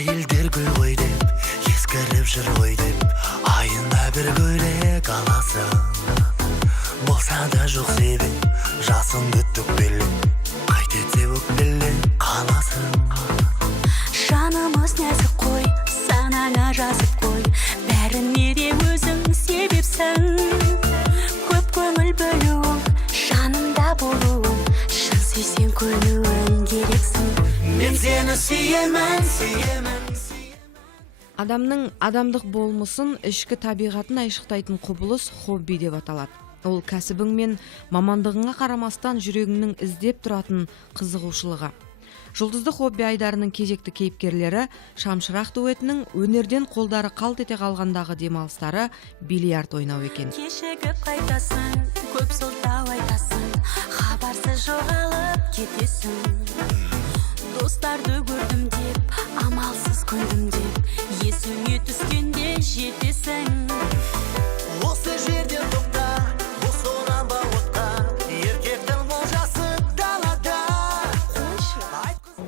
Әйелдер гүл ғой деп, ескіріп жүр ғой деп, айына бір көйлек аласың. Болса да жоқ себеп, жасыңды төкпелеп, қайтетсе өкпелеп қаласың. Жанымыз нәзік қой, санаңа жазып қой, бәріне де өзің себепсің. Көп көңіл бөлуің, жанымда болуың, шын сүйсең көнуің керексің. Мен сені сүйемін, сүйемін. Адамның адамдық болмысын, ішкі табиғатын айшықтайтын құбылыс хобби деп аталады. Ол кәсібің мен мамандығыңа қарамастан жүрегіңнің іздеп тұратын қызығушылығы. Жұлдызды хобби айдарының кезекті кейіпкерлері Шамшырақ дуэтінің өнерден қолдары қалт ете қалғандағы демалыстары бильярд ойнау екен. Кешігіп қайтасың, көп сылтау айтасың, хабарсыз жоғалып кетесің. Достарды көрдім деп, амалсыз көндім деп, есіңе түскенде жетесің. Осы жерде тоқта, осы оранба отқа, еркектің болжасы далада.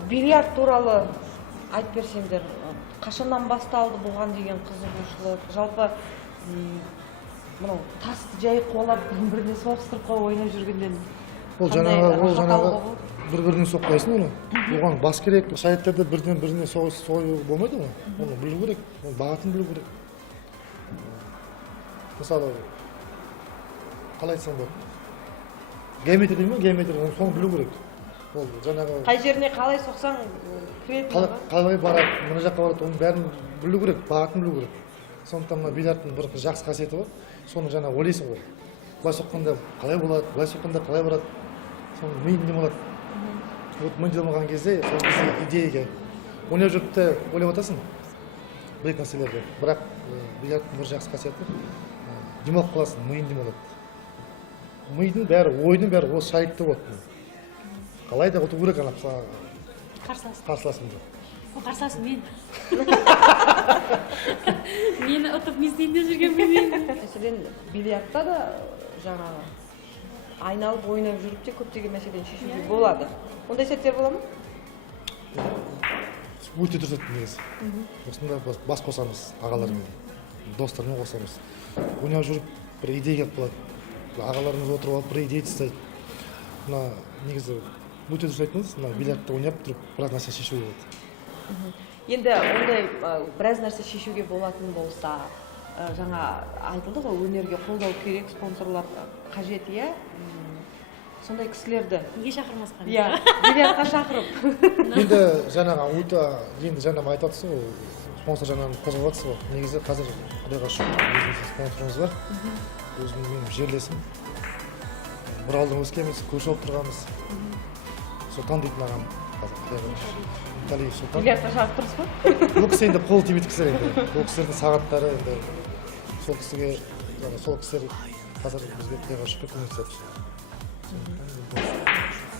Бильярд туралы айтып берсеңдер, қашаннан басталды бұған деген қызығушылық? Жалпы тасты жай қолап бір-біріне соғыстырып қойып ойнап жүргенден жаңағы бір-біріне соқпайсың оны. Оған бас керек. Шайыттарда бірден-біріне сойу болмайды ғой. Оны білу керек, бағытын білу керек. Мысалы, қалай айтсам болады? Геометрия деймін, геометрия, оны соны білу керек. Ол жаңағы қай жеріне қалай соқсаң кіреді. Қалай барады, мына жаққа барады, оның бәрін білу керек, бағытын білу керек. Сондықтан мына бильярдтың бір жақсы қасиеті бар. Соны жаңа ойлайсың ғой. Былай соққанда қалай болады, былай соққанда қалай барады. Соны миыңда болады. Вот миыңда болған кезде сол идеяға ойнап жүріп те ойлап отырсың бір нәрселерді. Бірақ бильярдтың бір жақсы қасиеті демалып қаласың, миың демалады. Миыңның бәрі, ойының бәрі осы шайытта болады. Қалай да ұту керек ана қарсыласыңды. Қарсыласың мен. Мені ұтып не істейінде жүрген мен. Мәселен, бильярдта да жаңағы айналып ойнап жүріп те көптеген мәселені шешуге болады. Ондай сәттер бола ма? Өте дұрыс айттың негізі. Осында бас қосамыз ағалармен, достармен қосамыз. Ойнап жүріп бір идея келіп қалады. Ағаларымыз отырып алып бір идея тастайды. Мына негізі өте дұрыс айттыңыз. Мына бильярдта ойнап тұрып біраз нәрсе шешуге болады. Енді ондай біраз нәрсе шешуге болатын болса, жаңа айтылды ғой, өнерге қолдау керек, спонсорлар қажет, иә? сондай кісілерді неге шақырмасқа? иә бильярдқа шақырып енді жаңағы ауылда енді жаңа айтып жатсыз ғой спонсор жағынан қозғап жатсыз ғой негізі қазір құдайға шүкір өзіміздің спонсорымыз бар өзімнің менің жерлесім бір ауылдан өскенбіз көрші болып тұрғанбыз сұлтан дейтін ағам қазір құдайға шүкір Виталий Сұлтан бильярдқа шақырып тұрсыз ба? бұл кісі енді қол тимейтін кісілер енді бұл кісілердің сағаттары енді сол кісіге сол кісілер қазір бізге құдайға шүкір көмектеседі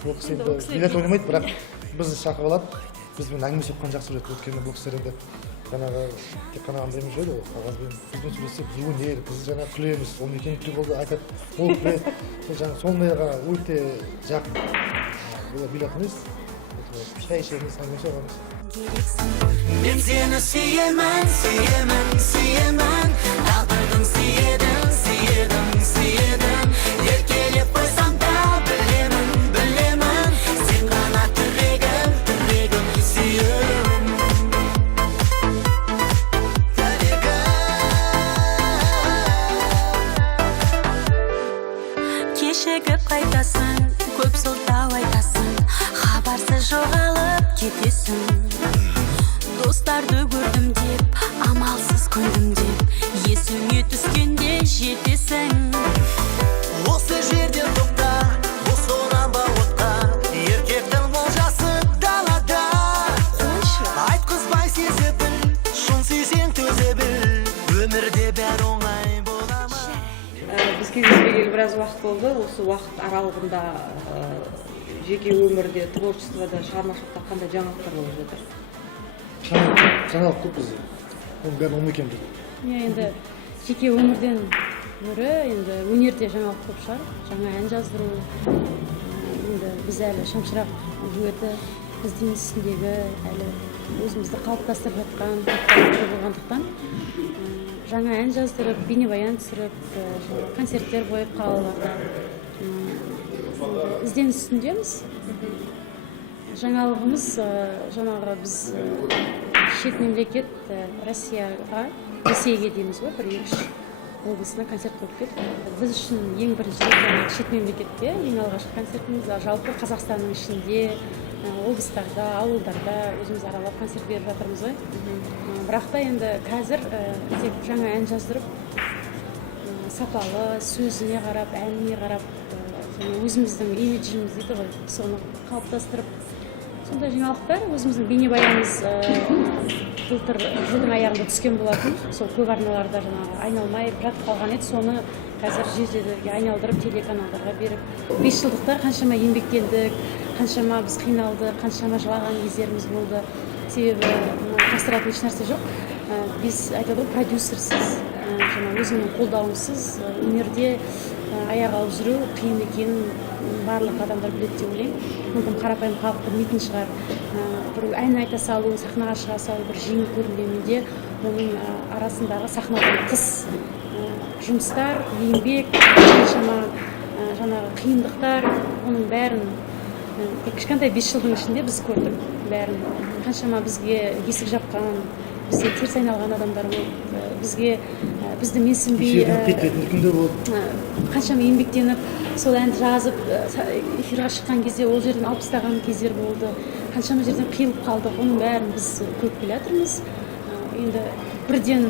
бұл кісі енді бильярд ойнамайды бірақ бізді шақырып алады бізбен әңгіме соққан жақсы көреді өйткені бұл кісілер енді жаңағы тек қана андаймен жүреді ғой қағазбен бізбен сөйлесіп өнер біз жаңағы күлеміз ол некен болды айтады ол біледі сол жаңағы сондайға өте жақын бильярд емес шай ішеміз әңгіме соғамыз мен сені сүйемін сүйемін сүйемін тағдырдың сүйедің сүйедің сүйедің еркелеп қойсам да білемін білемін сен ғана тірегім тірегім сүйемін кешігіп қайтасың көп сылтау айтасың хабарсыз жоғалып кетесің достарды көрдім деп амалсыз көндім деп есіңе түскенде жетесің осы жерде тоқта бос оранба отқа еркектің олжасы далада айтқызбай сезе біл шын сүйсең төзе біл өмірде бәрі оңай бола ма біз кездеспегелі біраз уақыт болды осы уақыт аралығында жеке өмірде творчествода шығармашылықта қандай жаңалықтар болып жатыр? жаңалық көп бізде оның бәрін ұмы екен Иә, енді жеке өмірден гөрі енді өнерде жаңалық көп шығар. Жаңа ән жаздыру, енді біз әлі шамшырақ дуэті біздің үстіндегі әлі өзімізді қалыптастырып жатқан болғандықтан жаңа ән жаздырып, бейнебаян түсіріп, концерттер қойып қалаларда ізденіс үстіндеміз. Жаңалығымыз жаңағы біз шет мемлекет Ресейге дейміз ғой, бір 2-3 облысына концерт қойып кеттік. Біз үшін ең бірінші шет мемлекетте ең алғашқы концертіміз, жалпы Қазақстанның ішінде облыстарда, ауылдарда өзіміз аралап концерт беріп жатырмыз ғой. Бірақ та енді қазір тек жаңа ән жаздырып, сапалы, сөзіне қарап, әніне қарап, өзіміздің имиджіміз дейді ғой, соны қалыптастырып, сондай жаңалықтар. Өзіміздің бейнебаянымыз былтыр жылдың аяғында түскен болатын. Сол көп арналарда жаңағы айналмай жатып қалған еді. Соны қазір жерлерге айналдырып, телеканалдарға беріп, 5 жылдықтар қаншама еңбектендік, қаншама біз қиналдық, қаншама жылаған кездеріміз болды. Себебі жасыратын еш нәрсе жоқ. Біз айтады ғой, продюсерсіз, өзімнің қолдауымсыз өнерде аяқ алып жүру қиын екенін барлық адамдар біледі деп ойлаймын. Мүмкін қарапайым халық білмейтін шығар. Бір ән айта салу, сахнаға шыға салу бір жеңіл көрінгенінде, оның арасындағы сахнадан тыс жұмыстар, еңбек, қаншама жаңағы қиындықтар, оның бәрін кішкентай 5 жылдың ішінде біз көрдік. Бәрін қаншама бізге есік жапқан, бізге теріс айналған адамдар болды. Бізге бізді менсінбей қаншама еңбектеніп, сол әнді жазып, эфирға шыққан кезде ол жерден алып тастаған кездер болды. Қаншама жерден қиылып қалдық, оның бәрін біз көріп келе жатырмыз. Енді бірден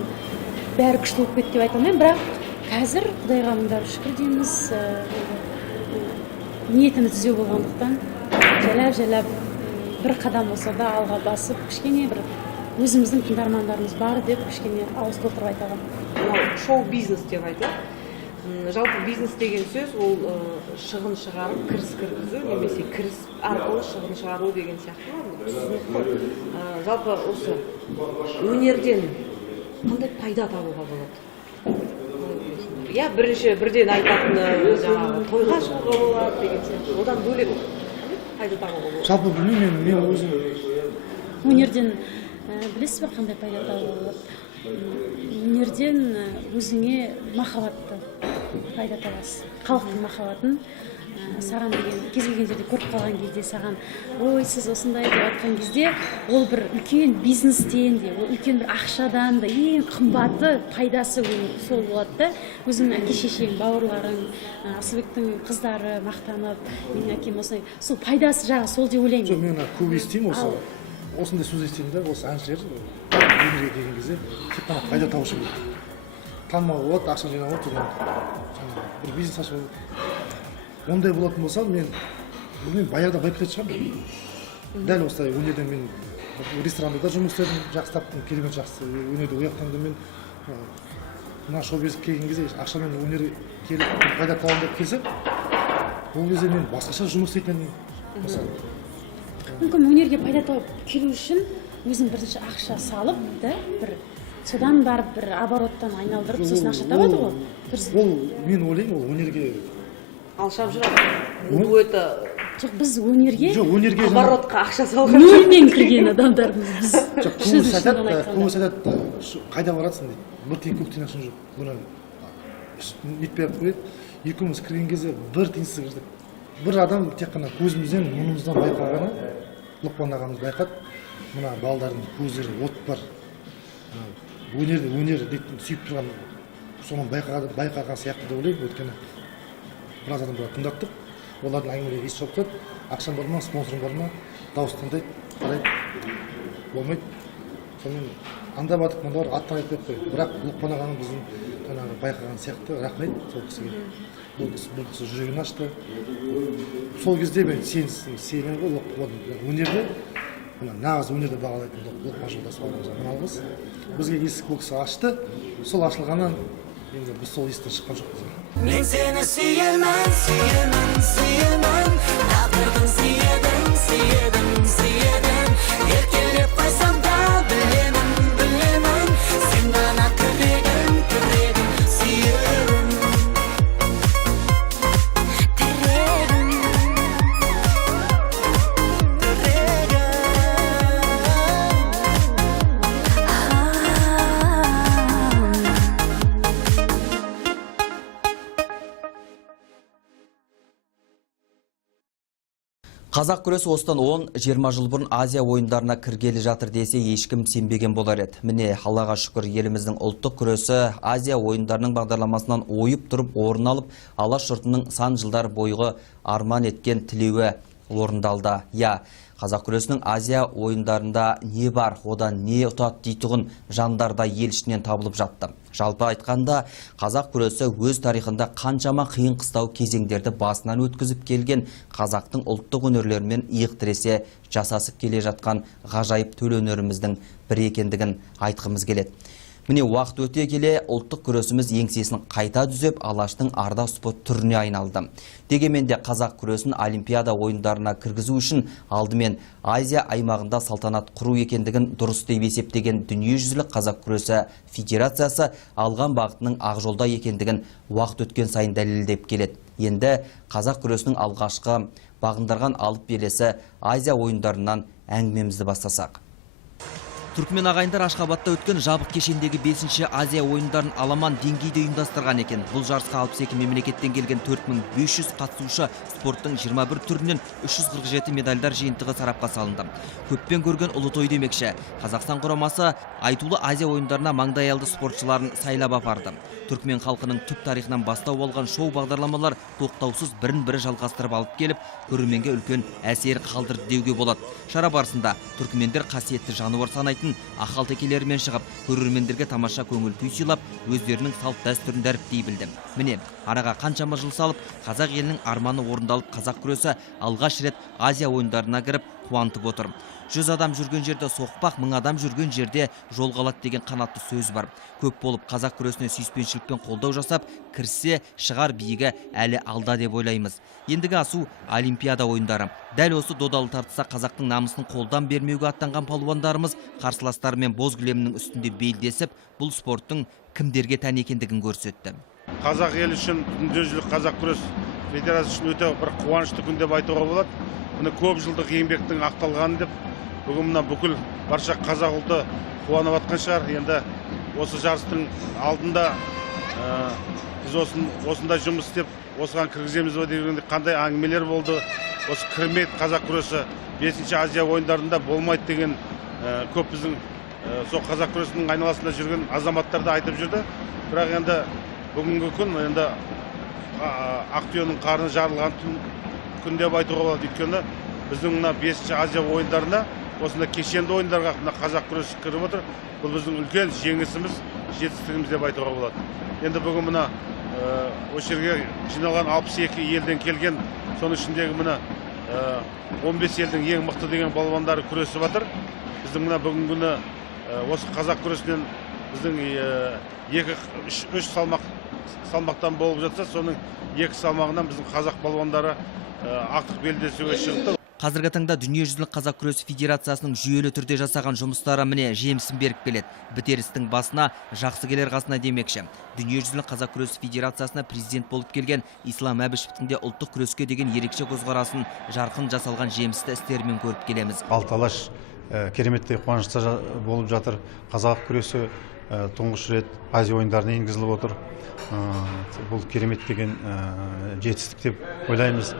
бәрі күшті болып кетті деп айта алмаймын, бірақ қазір Құдайға мыңдар шүкір дейміз. Ниетіміз түзеу болғандықтан, жайлап бір қадам болса да алға басып, кішкене бір өзіміздің тыңдармандарымыз бар деп кішкене ауыз толтырып айта аламын. Шоу-бизнес деп айтады. Жалпы бизнес деген сөз ол шығын шығарып, кіріс кіргізу, немесе кіріс арқылы шығын шығару деген сияқты. Жалпы осы өнерден қандай пайда табуға болады? Я бірінші бірден айтатыны жаңағы тойға шығуға болады деген сияқты. Одан бөлек пайда табуға болады. Жалпы білмеймін, мен өзім өнерден білесіз бе қандай пайда табуға болады? Өнерден өзіңе махаббатты пайда табасыз. Халықтың махаббатын, саған деген кез келген жерде көріп қалған кезде саған ой сіз осындай деп айтқан кезде ол бір үлкен бизнестен де ол үлкен бір ақшадан да ең қымбаты пайдасы сол болады да. Өзімнің әке шешем, бауырларым, Асылбектің қыздары мақтанып, менің әкем осылай, сол пайдасы жағы сол деп ойлаймын. Жоқ, мен көп естимін осы. Осындай сөз естимін да, осы әншілер өнерге келген кезде тек қана пайда табушы болады. Танымал болады, ақша жинап алады, бір бизнес ашып алады. Ондай болатын болса, мен баяғыда байып кететін шығармын. Дәл осылай өнерден мен ресторанда да жұмыс істедім, жақсы таптым, керемет жақсы өнерде ояқтанды. Мен мына шоу-бизнеске келген кезде ақшамен өнер келіп пайда табамын деп келсем, ол кезде мен басқаша жұмыс істейтін едім. Мүмкін өнерге пайда тауып келу үшін өзің бірінші ақша салып, бір содан барып бір обороттан айналдырып, сосын ақша табады ғой. Ол мен ойлаймын, ол өнерге алшап жүреді. Это жоқ, біз өнерге оборотқа ақша салған нөлмен кірген адамдармыз біз. Көбісі айтады, қайда баратсың дейді. Бір тиын көк тиын ақшам жоқ. Бұны нетпей ақ қояды. Екеуміз кірген кезде бір тиынсыз кірдік. Бір адам тек қана көзімізден, мұнымыздан байқағаны, Лұқпан ағамыз байқады. Мына балдардың көздері от бар. Өнер дейтін сүйіп тұрған, соны байқаған сияқты да ойлаймын. Өйткені біраз адамдарды тыңдаттық. Олардың әңгімелері ес шығып тұрады. Ақшам бар ма, спонсорым бар ма, дауыс тыңдайды, қарайды. Болмайды. Сонымен анда бардық, мында бар, аттан айтып қой. Бірақ Лұқпан ағаның біздің байқаған сияқты рахмет сол кісіге. Бұл кісі жүрегін ашты. Сол кезде мен сенен ғой өнерде, нағыз өнерді бағалайтын Лұқпан Жолдасов ағамыз алғыс. Бізге есік бұл кісі ашты. Сол ашылғаннан енді біз сол естен шыққан жоқпыз. Мен сені сүйемін, сүйемін, сүйемін, тағдырдың сүйедім, сүйедім, сүйедім, еркелеп қойсам да білемін, білемін, сен ғана күрегім, күрегім, сүйемін, тірегім, Қазақ күресі осыдан 10-20 жыл бұрын Азия ойындарына кіргелі жатыр десе ешкім сенбеген болар еді. Міне, Аллаға шүкір, еліміздің ұлттық күресі Азия ойындарының бағдарламасынан ойып тұрып орын алып, алаш жұртының сан жылдар бойғы арман еткен тілеуі орындалды. Қазақ күресінің Азия ойындарында не бар, одан не ұтады дейтұғын жандарда ел ішінен табылып жатты. Жалпы айтқанда, қазақ күресі өз тарихында қаншама қиын қыстау кезеңдерді басынан өткізіп келген қазақтың ұлттық өнерлерімен иық тіресе жасасып келе жатқан ғажайып төл өнеріміздің бірі екендігін айтқымыз келеді. Міне, уақыт өте келе ұлттық күресіміз еңсесін қайта түзеп, алаштың ардақ спорт түріне айналды. Дегенмен де қазақ күресін Олимпиада ойындарына кіргізу үшін алдымен Азия аймағында салтанат құру екендігін дұрыс деп есептеген дүниежүзілік қазақ күресі федерациясы алған бағытының ақ жолда екендігін уақыт өткен сайын дәлелдеп келеді. Енді қазақ күресінің алғашқы бағындырған алып белесі Азия ойындарынан әңгімемізді бастасақ. Түркмен ағайындар Ашхабадта өткен жабық кешендегі 5-ші Азия ойындарын аламан деңгейде ұйымдастырған екен. Бұл жарысқа 62 мемлекеттен келген 4500 қатысушы спорттың 21 түрінен 347 медальдар жиынтығы сарапқа салынды. Көппен көрген ұлы той демекші, Қазақстан құрамасы айтулы Азия ойындарына маңдайалды спортшыларын сайлап апарды. Түркмен халқының түп тарихынан бастау алған шоу бағдарламалар тоқтаусыз бірін-бірі жалғастырып алып келіп, көрерменге үлкен әсер қалдырды деуге болады. Шара барысында түркмендер қасиетті жануар санайтын ақал текелерімен шығып, көрермендерге тамаша көңіл күй сыйлап, өздерінің салт дәстүрін дәріптей білді. Міне, араға қаншама жыл салып, қазақ елінің арманы орындалып, қазақ күресі алғаш рет Азия ойындарына кіріп қуантып отыр. 100 адам жүрген жерде соқпақ, 1000 адам жүрген жерде жол қалады деген қанатты сөз бар. Көп болып қазақ күресіне сүйіспеншілікпен қолдау жасап, кірсе шығар биігі әлі алда деп ойлаймыз. Ендігі асу Олимпиада ойындары. Дәл осы додалы тартыса қазақтың намысын қолдан бермеуге аттанған палуандарымыз қарсыластарымен боз кілемнің үстінде белдесіп, бұл спорттың кімдерге тән екендігін көрсетті. Қазақ елі үшін дүниежүзілік қазақ күрес федерациясы үшін өте бір қуанышты күн деп айтуға болады. Бұны көп жылдық еңбектің ақталғаны деп, бүгін мына бүкіл барша қазақ ұлты қуанып жатқан шығар. Енді осы жарыстың алдында біз осында жұмыс істеп, осыған кіргіземіз бе дегенде қандай әңгімелер болды. Осы кірмейді қазақ күресі 5-ші Азия ойындарында болмайды деген көп біздің сол қазақ күресінің айналасында жүрген азаматтар да айтып жүрді. Бірақ енді бүгінгі күн енді Ақтүйенің қарны жарылған күн деп айтуға болады. Өйткені біздің мына 5-ші Азия ойындарына, осында кешенді ойындарға қазақ күресі кіріп отыр. Бұл біздің үлкен жеңісіміз, жетістігіміз деп айтуға болады. Енді бүгін мына осы жерге жиналған 62 елден келген, соның ішіндегі мына 15 елдің ең мықты деген балуандары күресіп жатыр. Біздің мына бүгінгі күні осы қазақ күресінен біздің 3 салмақтан болып жатса, соның 2 салмағынан біздің қазақ балуандары ақтық белдесуге шықты. Қазіргі таңда Дүниежүзілік қазақ күресі федерациясының жүйелі түрде жасаған жұмыстары міне жемісін беріп келеді. Бітерістің басына жақсы келер қасына демекші. Дүниежүзілік қазақ күресі федерациясына президент болып келген Ислам Әбішевтің де ұлттық күреске деген ерекше көзқарасын жарқын жасалған жемісті істерімен көріп келеміз. Алталаш кереметтей қуанышта болып жатыр. Қазақ күресі тұңғыш рет Азия ойындарына енгізіліп отыр. Бұл керемет деген жетістік деп ойлаймыз.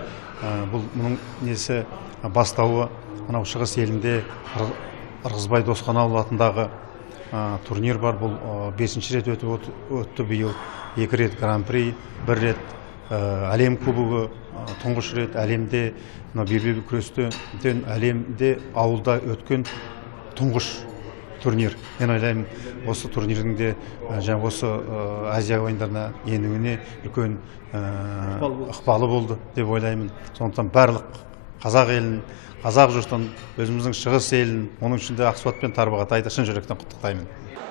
Бұл мұның несі бастауы анау шығыс елінде Ырғызбай Досқанауыл атындағы турнир бар. Бұл 5-ші рет өтті биыл. 2 рет гран-при, 1 рет әлем кубогы, тұңғыш рет әлемде белбеу күрестен әлемде ауылда өткен тұңғыш турнир. Мен ойлаймын, осы турнирдің де осы Азия ойындарына енуіне үлкен ықпалы болды деп ойлаймын. Сондықтан барлық қазақ елін, қазақ жұртын, өзіміздің шығыс елін, оның ішінде Ақсуат пен Тарбағатайды шын жүректен құттықтаймын.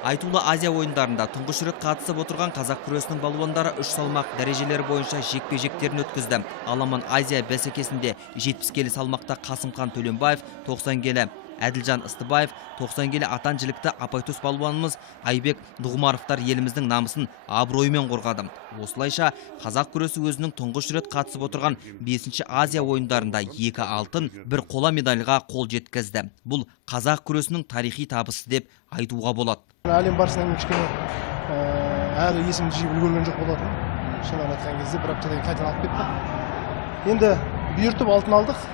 Айтулы Азия ойындарында тұңғыш рет қатысып отырған қазақ күресінің балуандары 3 салмақ дәрежелері бойынша жекпе-жектерін өткізді. Аламан Азия бәсекесінде 70 келі салмақта Қасымхан Төленбаев, 90 келі Әділжан Ыстыбаев, 90 келі атан жілікті Апайтос балуанымыз Айбек Нұғымаровтар еліміздің намысын абыроймен қорғады. Осылайша қазақ күресі өзінің тұңғыш рет қатысып отырған 5-ші Азия ойындарында 2 алтын, 1 қола медальға қол жеткізді. Бұл қазақ күресінің тарихи табысы деп айтуға болады. Әлем барысынан кішкене әлі есімді жиып үлгерген жоқ болатын. Шынын айтқан кезде бір аптадан қайтадан алып кетті. Енді бұйыртып алтын алдық.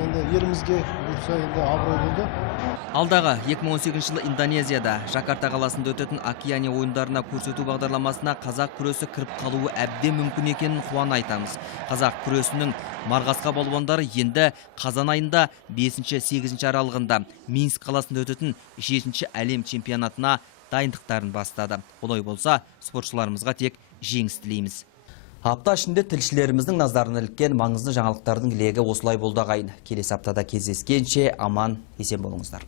Енді елімізге бұйырса енді абырой болды. Алдағы 2018 жылы Индонезияда Жакарта қаласында өтетін Океания ойындарына көрсету бағдарламасына қазақ күресі кіріп қалуы әбден мүмкін екенін қуана айтамыз. Қазақ күресінің марғасқа балуандары енді қазан айында 5-8 аралығында Минск қаласында өтетін 7-ші әлем чемпионатына дайындықтарын бастады. Олай болса, спортшыларымызға тек жеңіс тілейміз. Апта ішінде тілшілеріміздің назарына іліккен маңызды жаңалықтардың легі осылай болды ағайын. Келесі аптада кездескенше аман есен болыңыздар.